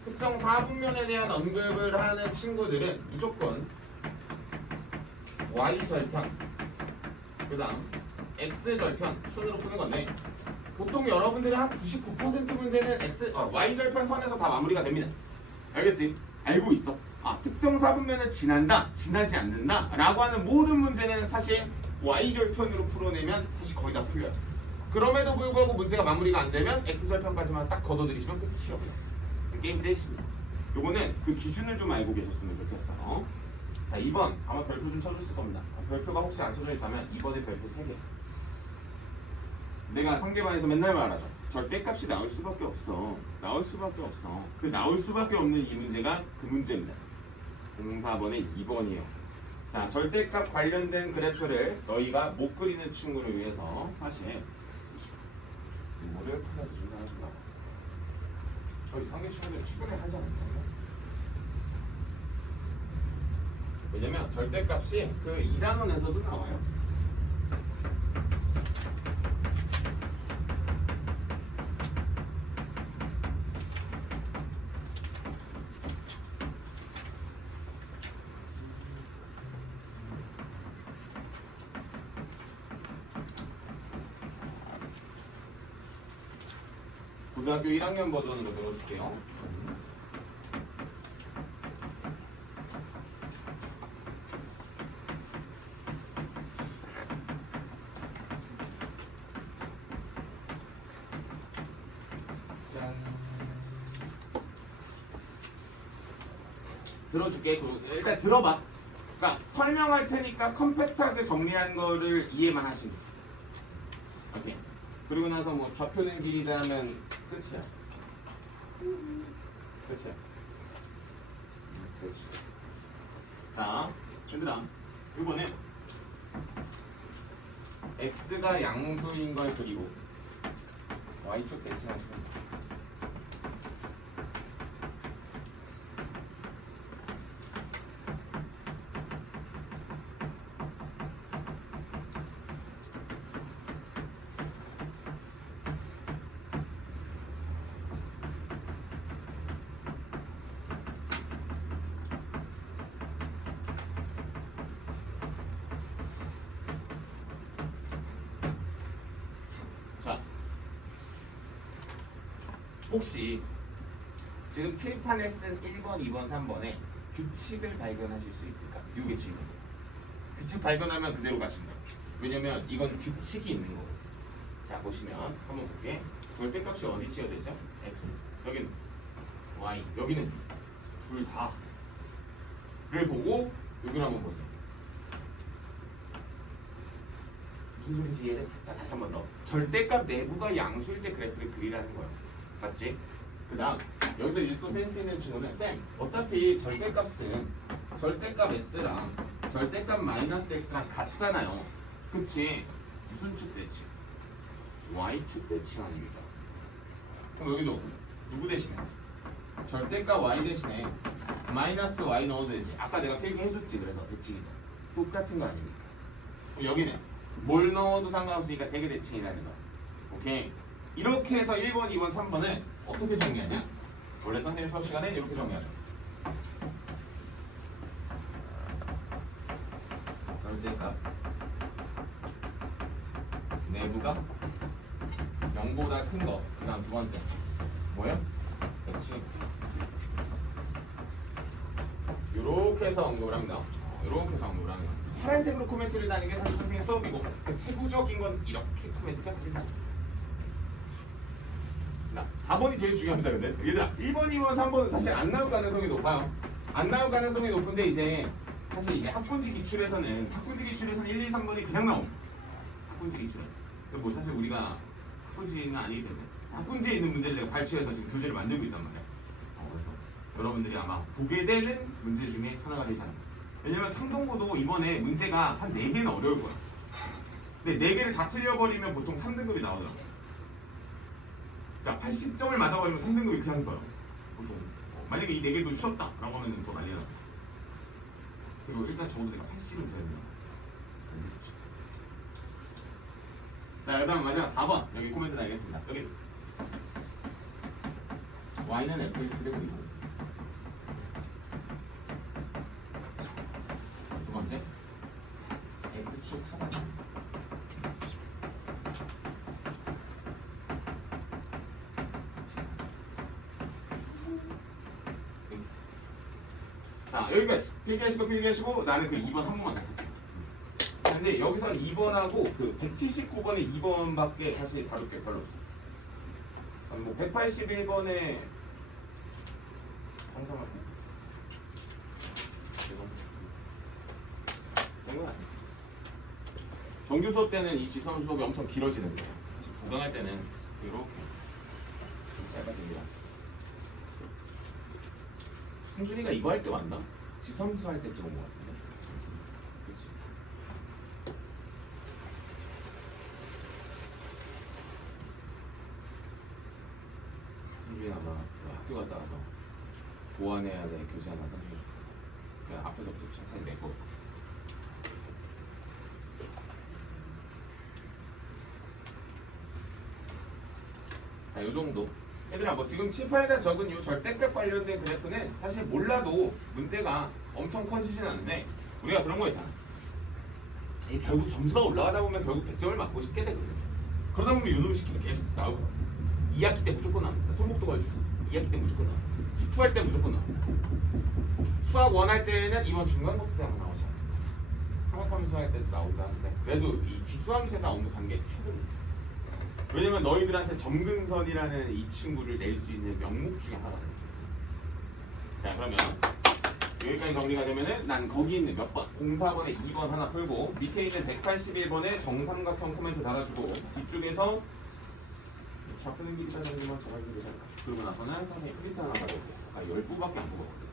특정 4분면에 대한 언급을 하는 친구들은 무조건 Y절편 그 다음 X절편 순으로 푸는 건데 보통 여러분들이 한 99% 문제는 Y절편 선에서 다 마무리가 됩니다. 알겠지? 알고 있어. 특정 4분면을 지난다, 지나지 않는다 라고 하는 모든 문제는 사실 Y절편으로 풀어내면 사실 거의 다 풀려요. 그럼에도 불구하고 문제가 마무리가 안 되면 X절편까지만 딱 걷어들이시면 끝이에요. 게임 셋입니다. 요거는 그 기준을 좀 알고 계셨으면 좋겠어. 자, 2번 아마 별표 좀 쳐줬을 겁니다. 별표가 혹시 안 쳐져 있다면 2번에 별표 3개. 내가 상대방에서 맨날 말하죠. 절대값이 나올 수밖에 없어. 나올 수밖에 없어. 그 나올 수밖에 없는 이 문제가 그 문제입니다. 04번의 2번이에요. 자, 절대값 관련된 그래프를 너희가 못 그리는 친구를 위해서 사실 모델 카드 좀 사주나 봐. 저희 상대 친구들 최근에 하지 않았나요? 왜냐면 절대값이 그 2단원에서도 나와요. 고등학교 1학년 버전으로 들어줄게요. 들어줄게. 일단 들어봐. 그러니까 설명할 테니까 컴팩트하게 정리한 거를 이해만 하시면 돼. 오케이. 그리고 나서 뭐 좌표는 길이자면 끝이야. 끝이야. 그렇지. 자, 얘들아, 이번에 x가 양수인 걸 그리고 y축 대칭하시면 돼. 혹시 지금 칠판에 쓴 1번, 2번, 3번에 규칙을 발견하실 수 있을까? 이게 질문이에요. 규칙 발견하면 그대로 가시면 돼요. 왜냐면 이건 규칙이 있는 거거든요. 자, 보시면 한번 볼게. 절대값이 어디 지어져 있죠? x. 여기는 y. 여기는 둘 다를 보고 여기를 한번 보세요. 무슨 소리인지 이해돼? 자, 다시 한 번 더. 절대값 내부가 양수일 때 그래프를 그리라는 거예요. 맞지? 그 다음 여기서 이제 또 센스 있는 친구는 쌤 어차피 절대값은 절대값 x랑 절대값 마이너스 x랑 같잖아요. 그치? 무슨 축 대칭? y축 대칭 아닙니까? 그럼 여기도 누구 대신에? 절대값 y 대신에 마이너스 y 넣어도 되지. 아까 내가 필기해줬지. 그래서 대칭이다. 똑같은 거 아닙니까? 그럼 여기는 뭘 넣어도 상관없으니까 세개 대칭이라는 거. 오케이? 이렇게 해서 1번, 2번, 3번을 어떻게 정리하냐? 원래 선생님 수업 시간에 이렇게 정리하죠. 절대값 내부가 0보다 큰 거. 그 다음 두 번째 뭐예요? 대칭. 요렇게 해서 언급을 합니다. 요렇게 해서 언급을 하는 거. 파란색으로 코멘트를 다는 게 사실 선생님 수업이고 세부적인 건 이렇게 코멘트가 됩니다. 나 4번이 제일 중요합니다. 근데 얘들아 1번, 2번, 3번은 사실 안 나올 가능성이 높아요. 안 나올 가능성이 높은데 이제 사실 이제 학군지 기출에서는 1, 2, 3번이 그냥 나옵니다. 학군지 기출에서. 뭐 사실 우리가 학군지는 아니기 때문에 학군지에 있는 문제를 내가 발췌해서 지금 교재를 만들고 있단 말이야. 그래서 여러분들이 아마 보게 되는 문제 중에 하나가 되지 않을까. 왜냐면 창동고도 이번에 문제가 한 4개는 어려울 거야. 근데 4개를 다 틀려버리면 보통 3등급이 나오더라고. 그러니까 80점을 맞아버리면 3등급이 그냥 떠요. 보통. 만약에 이 4개도 쉬었다라고 하면 또 난리 나요. 그리고 일단 적어도 내가 80은 돼야 된다. 자, 그 다음 마지막 4번. 여기 코멘트 달겠습니다. 여기 y는 fx를 그리고 두 번째 x축 하단 자, 여기까지 필기하시고 나는 그 2번 한 번만 더 볼게요. 근데 여기서 2번하고 그 179번에 2번밖에 사실 다룰 게 별로 없어요. 뭐 181번에 상상하고 정규 수업 때는 이 지수함 수업이 엄청 길어지는데 사실 부강할 때는 이렇게 좀 짧아집니다. 승준이가 이거 할 때 왔나? 지수함수 할 때쯤 온 것 같은데. 그치? 승준이 아마 학교 갔다 와서 보완해야 될 교재 하나 선택해 줄게. 그냥 앞에서부터 천천히 내고. 자, 요 정도. 얘들아, 뭐 지금 칠판에다 적은 이 절대값 관련된 그래프는 사실 몰라도 문제가 엄청 커지진 않는데 우리가 그런 거 있잖아. 이 결국 점수가 올라가다 보면 결국 100점을 맞고 싶게 되거든. 그러다 보면 요놈 시키면 계속 나오거든. 2학기 때 무조건 나옵니다. 손목도 걸어주세요. 2학기 때 무조건 나와. 수투할 때 무조건 나와. 수학 원할 때는 이번 중간고사 때 한번 나오지 않을까. 상업함수 할 때도 나오기도 하는데 그래도 이 지수함수에다 언급한 게 최고입니다. 왜냐면 너희들한테 점근선이라는 이 친구를 낼 수 있는 명목 중에 하나거든. 자, 그러면 여기까지 정리가 되면은 난 거기 있는 몇 번? 04번에 2번 하나 풀고 밑에 있는 181번에 정삼각형 코멘트 달아주고 뒤쪽에서 좌표는 길이다 정도만 잡아주면 되잖아. 그러고 나서는 선생님이 프린트 하나 받아야 돼. 아까 10부밖에 안 뽑았거든.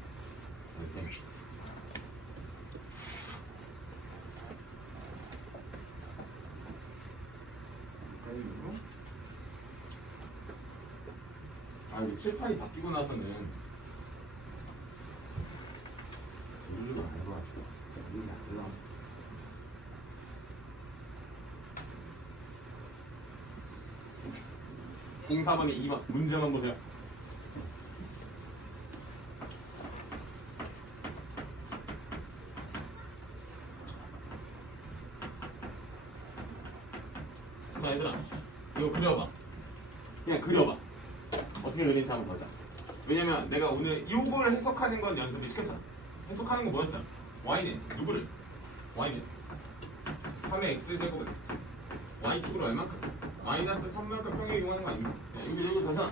아, 이게 칠판이 바뀌고 나서는 재미가 안 해가지고 재미가 안 들어. 공사번에 2번 문제만 보세요. 자, 얘들아, 이거 그려봐. 그냥 그려봐. 어떻게 그리는지 한번 보자. 왜냐면 내가 오늘 이거를 해석하는 건 연습을 시켰잖아. 해석하는 건 뭐였어? y는 누구를? y는 3의 x제곱은 y축으로 얼만큼? 마이너스 3만큼 평행 이동하는 거 아닙니까? 이거 다잖아.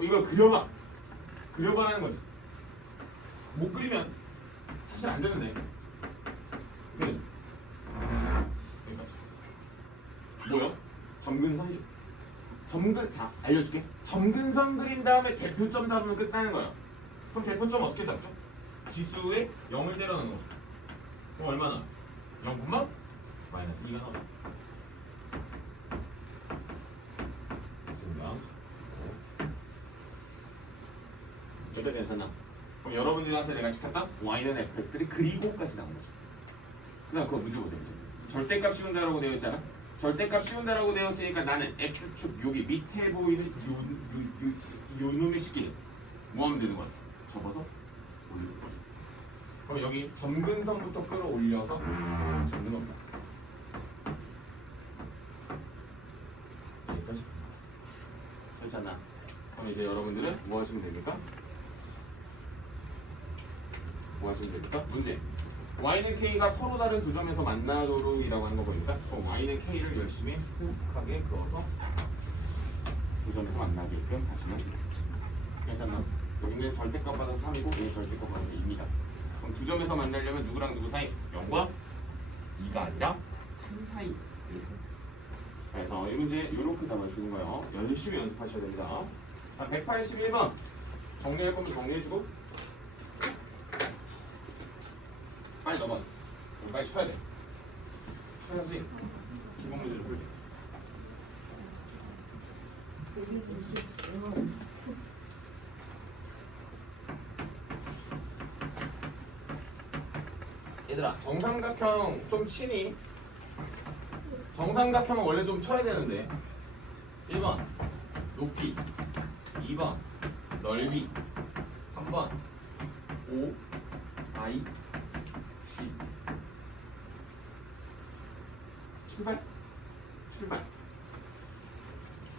이걸 그려봐. 그려봐라는 거지. 못 그리면 사실 안 되는데. 그래서 여기까지. 뭐요? 점근선이죠. 자, 알려줄게. 점근선 그린 다음에 대표점 잡으면 끝나는 거야. 그럼 대표점 어떻게 잡죠? 지수에 0을 때려 넣는 거죠. 그럼 얼마나? 0, 마이너스 2가 나와. 됐습니다. 여기까지 괜찮나? 그럼 여러분들한테 내가 시켰다? y는 fx를 그리고까지 나온 거죠. 그다음 그거 문제 보세요. 절대값 씌운다라고 되어 있잖아. 절대값 씌운다라고 되어 있으니까 나는 x축 여기 밑에 보이는 요 놈의 식기를 뭐 하면 되는 거야? 접어서 올리는 거죠. 그럼 여기 점근선부터 끌어올려서 잡는 겁니다. 여기까지. 그렇지 않나? 그럼 이제 여러분들은 뭐 하시면 됩니까? 뭐 하시면 됩니까? 문제. y는 k가 서로 다른 두 점에서 만나도록이라고 하는 거 보니까 y는 k를 열심히 스무하게 그어서 두 점에서 만나게끔 하시면 되겠지. 괜찮나? 여기는 절대값 받아서 3이고 여기는 절대값 받아서 2입니다. 그럼 두 점에서 만나려면 누구랑 누구 사이? 0과 2가 아니라 3 사이. 이렇게. 그래서 이 문제 이렇게 잡아주는 거예요. 열심히 연습하셔야 됩니다. 자, 181번 정리할 거면 정리해주고 빨리 넘어. 빨리 쳐야 돼. 쳐야지. 기본 문제 좀 풀자. 얘들아, 정삼각형 좀 치니? 정삼각형은 원래 좀 쳐야 되는데 1번 높이, 2번 넓이, 3번 O, I, G. 출발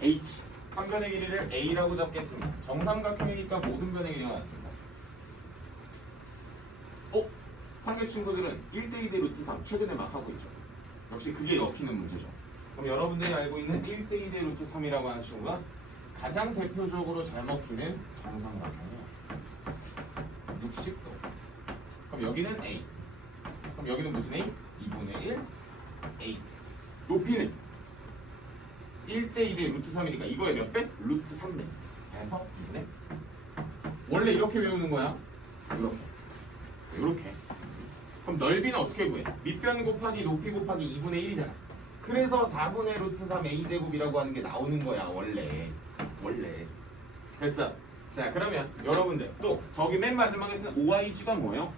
H 한 변의 길이를 A라고 잡겠습니다. 정삼각형이니까 모든 변의 길이가 같습니다. 상대 친구들은 1대2 대 루트 3 최근에 막 하고 있죠. 역시 그게 먹히는 문제죠. 그럼 여러분들이 알고 있는 1대2 대 루트 3이라고 하는 친구가 가장 대표적으로 잘 먹히는 정삼각형이에요. 60도. 그럼 여기는 A. 그럼 여기는 무슨 A? 2분의 1 A. 높이는 1대2 대 루트 3이니까 이거의 몇 배? 루트 3배. 해서 2분의 원래 이렇게 외우는 거야. 이렇게. 그럼 넓이는 어떻게 구해? 밑변 곱하기 높이 곱하기 2분의 1이잖아. 그래서 4분의 루트 3 a제곱이라고 하는 게 나오는 거야 원래. 됐어. 자 그러면 여러분들 또 저기 맨 마지막에 쓴 OIG가 뭐예요?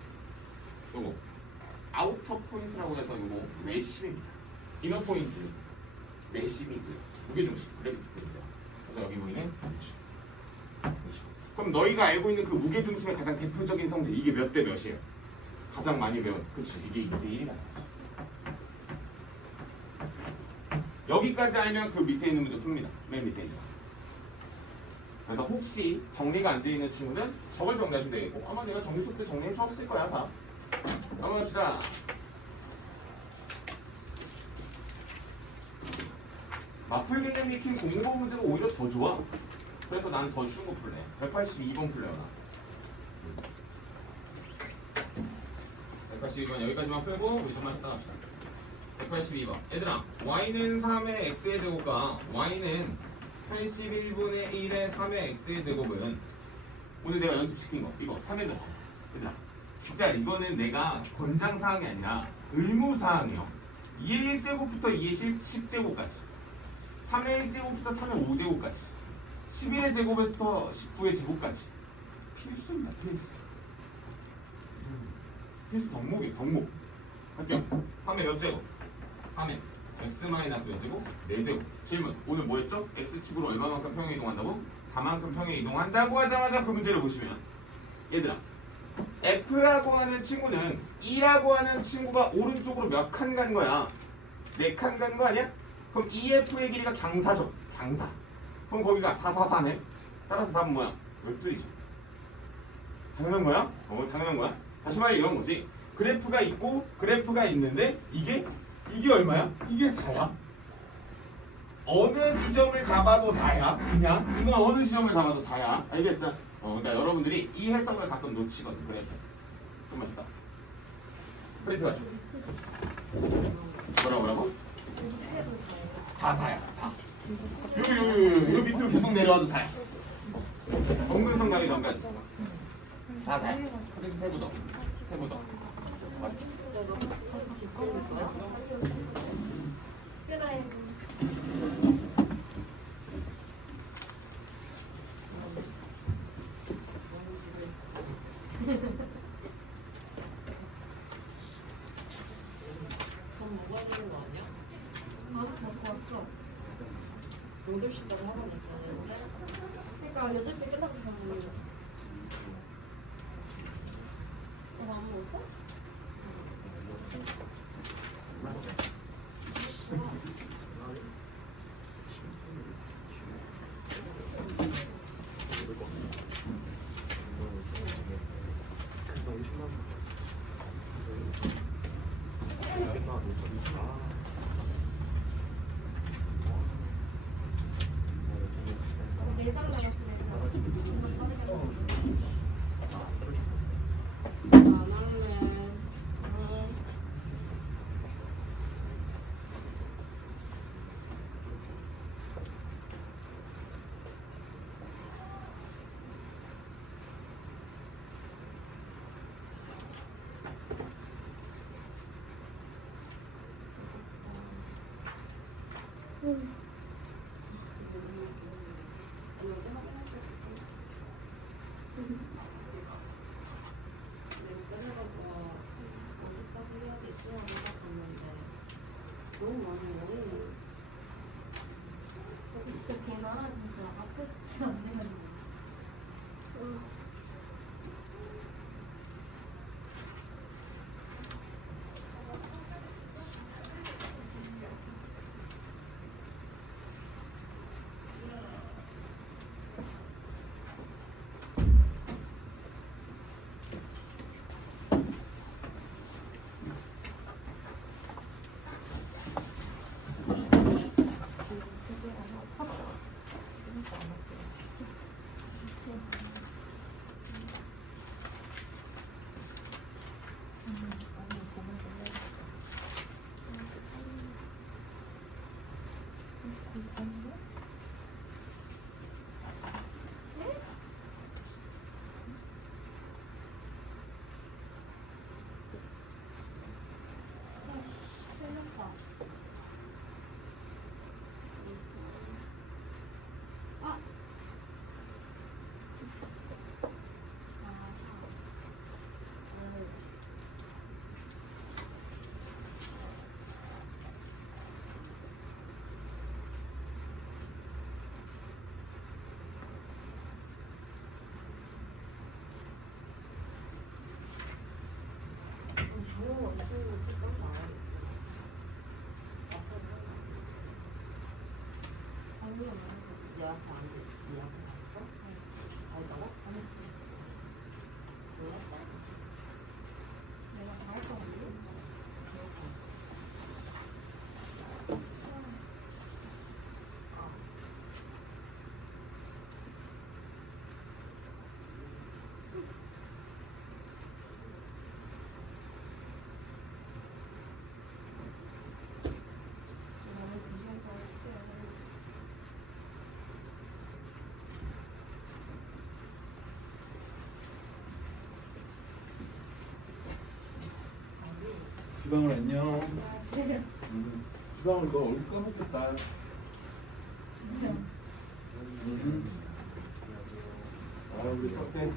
요거 아우터 포인트라고 해서 요거 외심입니다. 이너 포인트 내심이고요. 무게중심 그래비티 포인트야. 그래서 여기 보이는 그렇지. 그럼 너희가 알고 있는 그 무게중심의 가장 대표적인 성질 이게 몇 대 몇이에요? 가장 많이 배운 그렇지 이게 2대1이라는 거지. 여기까지 알면 그 밑에 있는 문제 풉니다. 맨 밑에 있는 거. 그래서 혹시 정리가 안 돼 있는 친구는 저걸 정리하시면 되겠고 아마 내가 정리 수업 때 정리해 주었을 거야 다. 한번 합시다. 마플 개념 익힌 공부 문제가 오히려 더 좋아. 그래서 나는 더 쉬운 거 풀래. 182번 풀래요 나. 182번 여기까지만 풀고 우리 좀만 이따 갑시다. 182번 얘들아 y는 3의 x의 제곱과 y는 81분의 1의 3의 x의 제곱은 오늘 내가 연습시킨 거 이거 3의 몇 얘들아 진짜 이거는 내가 권장사항이 아니라 의무사항이요. 2의 1제곱부터 2의 10제곱까지 3의 1제곱부터 3의 5제곱까지 11의 제곱에서 19의 제곱까지 필수입니다. 필수 덕목 합격 3의 몇 제곱? 3의 x 마이너스 몇 제곱? 4제곱. 질문 오늘 뭐 했죠? x축으로 얼마만큼 평행 이동한다고? 4만큼 평행 이동한다고 하자마자 그 문제를 보시면 얘들아 F라고 하는 친구는 E라고 하는 친구가 오른쪽으로 몇 칸 가는 거야? 4칸 가는 거 아니야? 그럼 EF의 길이가 경사죠. 경사. 그럼 거기가 444네. 따라서 답은 뭐야? 12이죠. 당연한 거야? 당연한 거야. 다시 말해 이런 거지. 그래프가 있고 그래프가 있는데 이게 얼마야? 이게 4야. 어느 지점을 잡아도 4야. 그냥 이건 어느 지점을 잡아도 4야. 알겠어? 그러니까 여러분들이 이 해석을 가끔 놓치거든. 그래프에서. 좀 맛있다. 프린트 가죠. 뭐라고? 다 4야. 다. 요 밑으로 계속 내려와도 4야. 정근성 가기 전까지. 다 4야. 프린트 세부 더. 맞죠? 그럼 먹어야 되는 거 아니야? 먹고 왔죠? 8시까지 하고 있었는데 그러니까 8시 끝나고 가면 되죠. 안 먹었어? 아니 어제 확인했을 때 내가 끝나고 언제까지 해야겠지 하고 봤는데 너무 많이 오네. 여기 진짜 개 많아 진짜. 앞에 진짜 안 되겠네. 틀렸다. 아. 당연히 없으면 찍던지 안 하겠지. 아니야. 얘한테 안 돼. 얘한테 갔어? 아니다가? 안 했지. 몰랐다. 내가 다 할 거 같은데? 나는 2시간 동안 숙제를 하고 주방을 안녕. 있어요. 주방을 너 얼굴 까먹겠다. 아 우리 어때?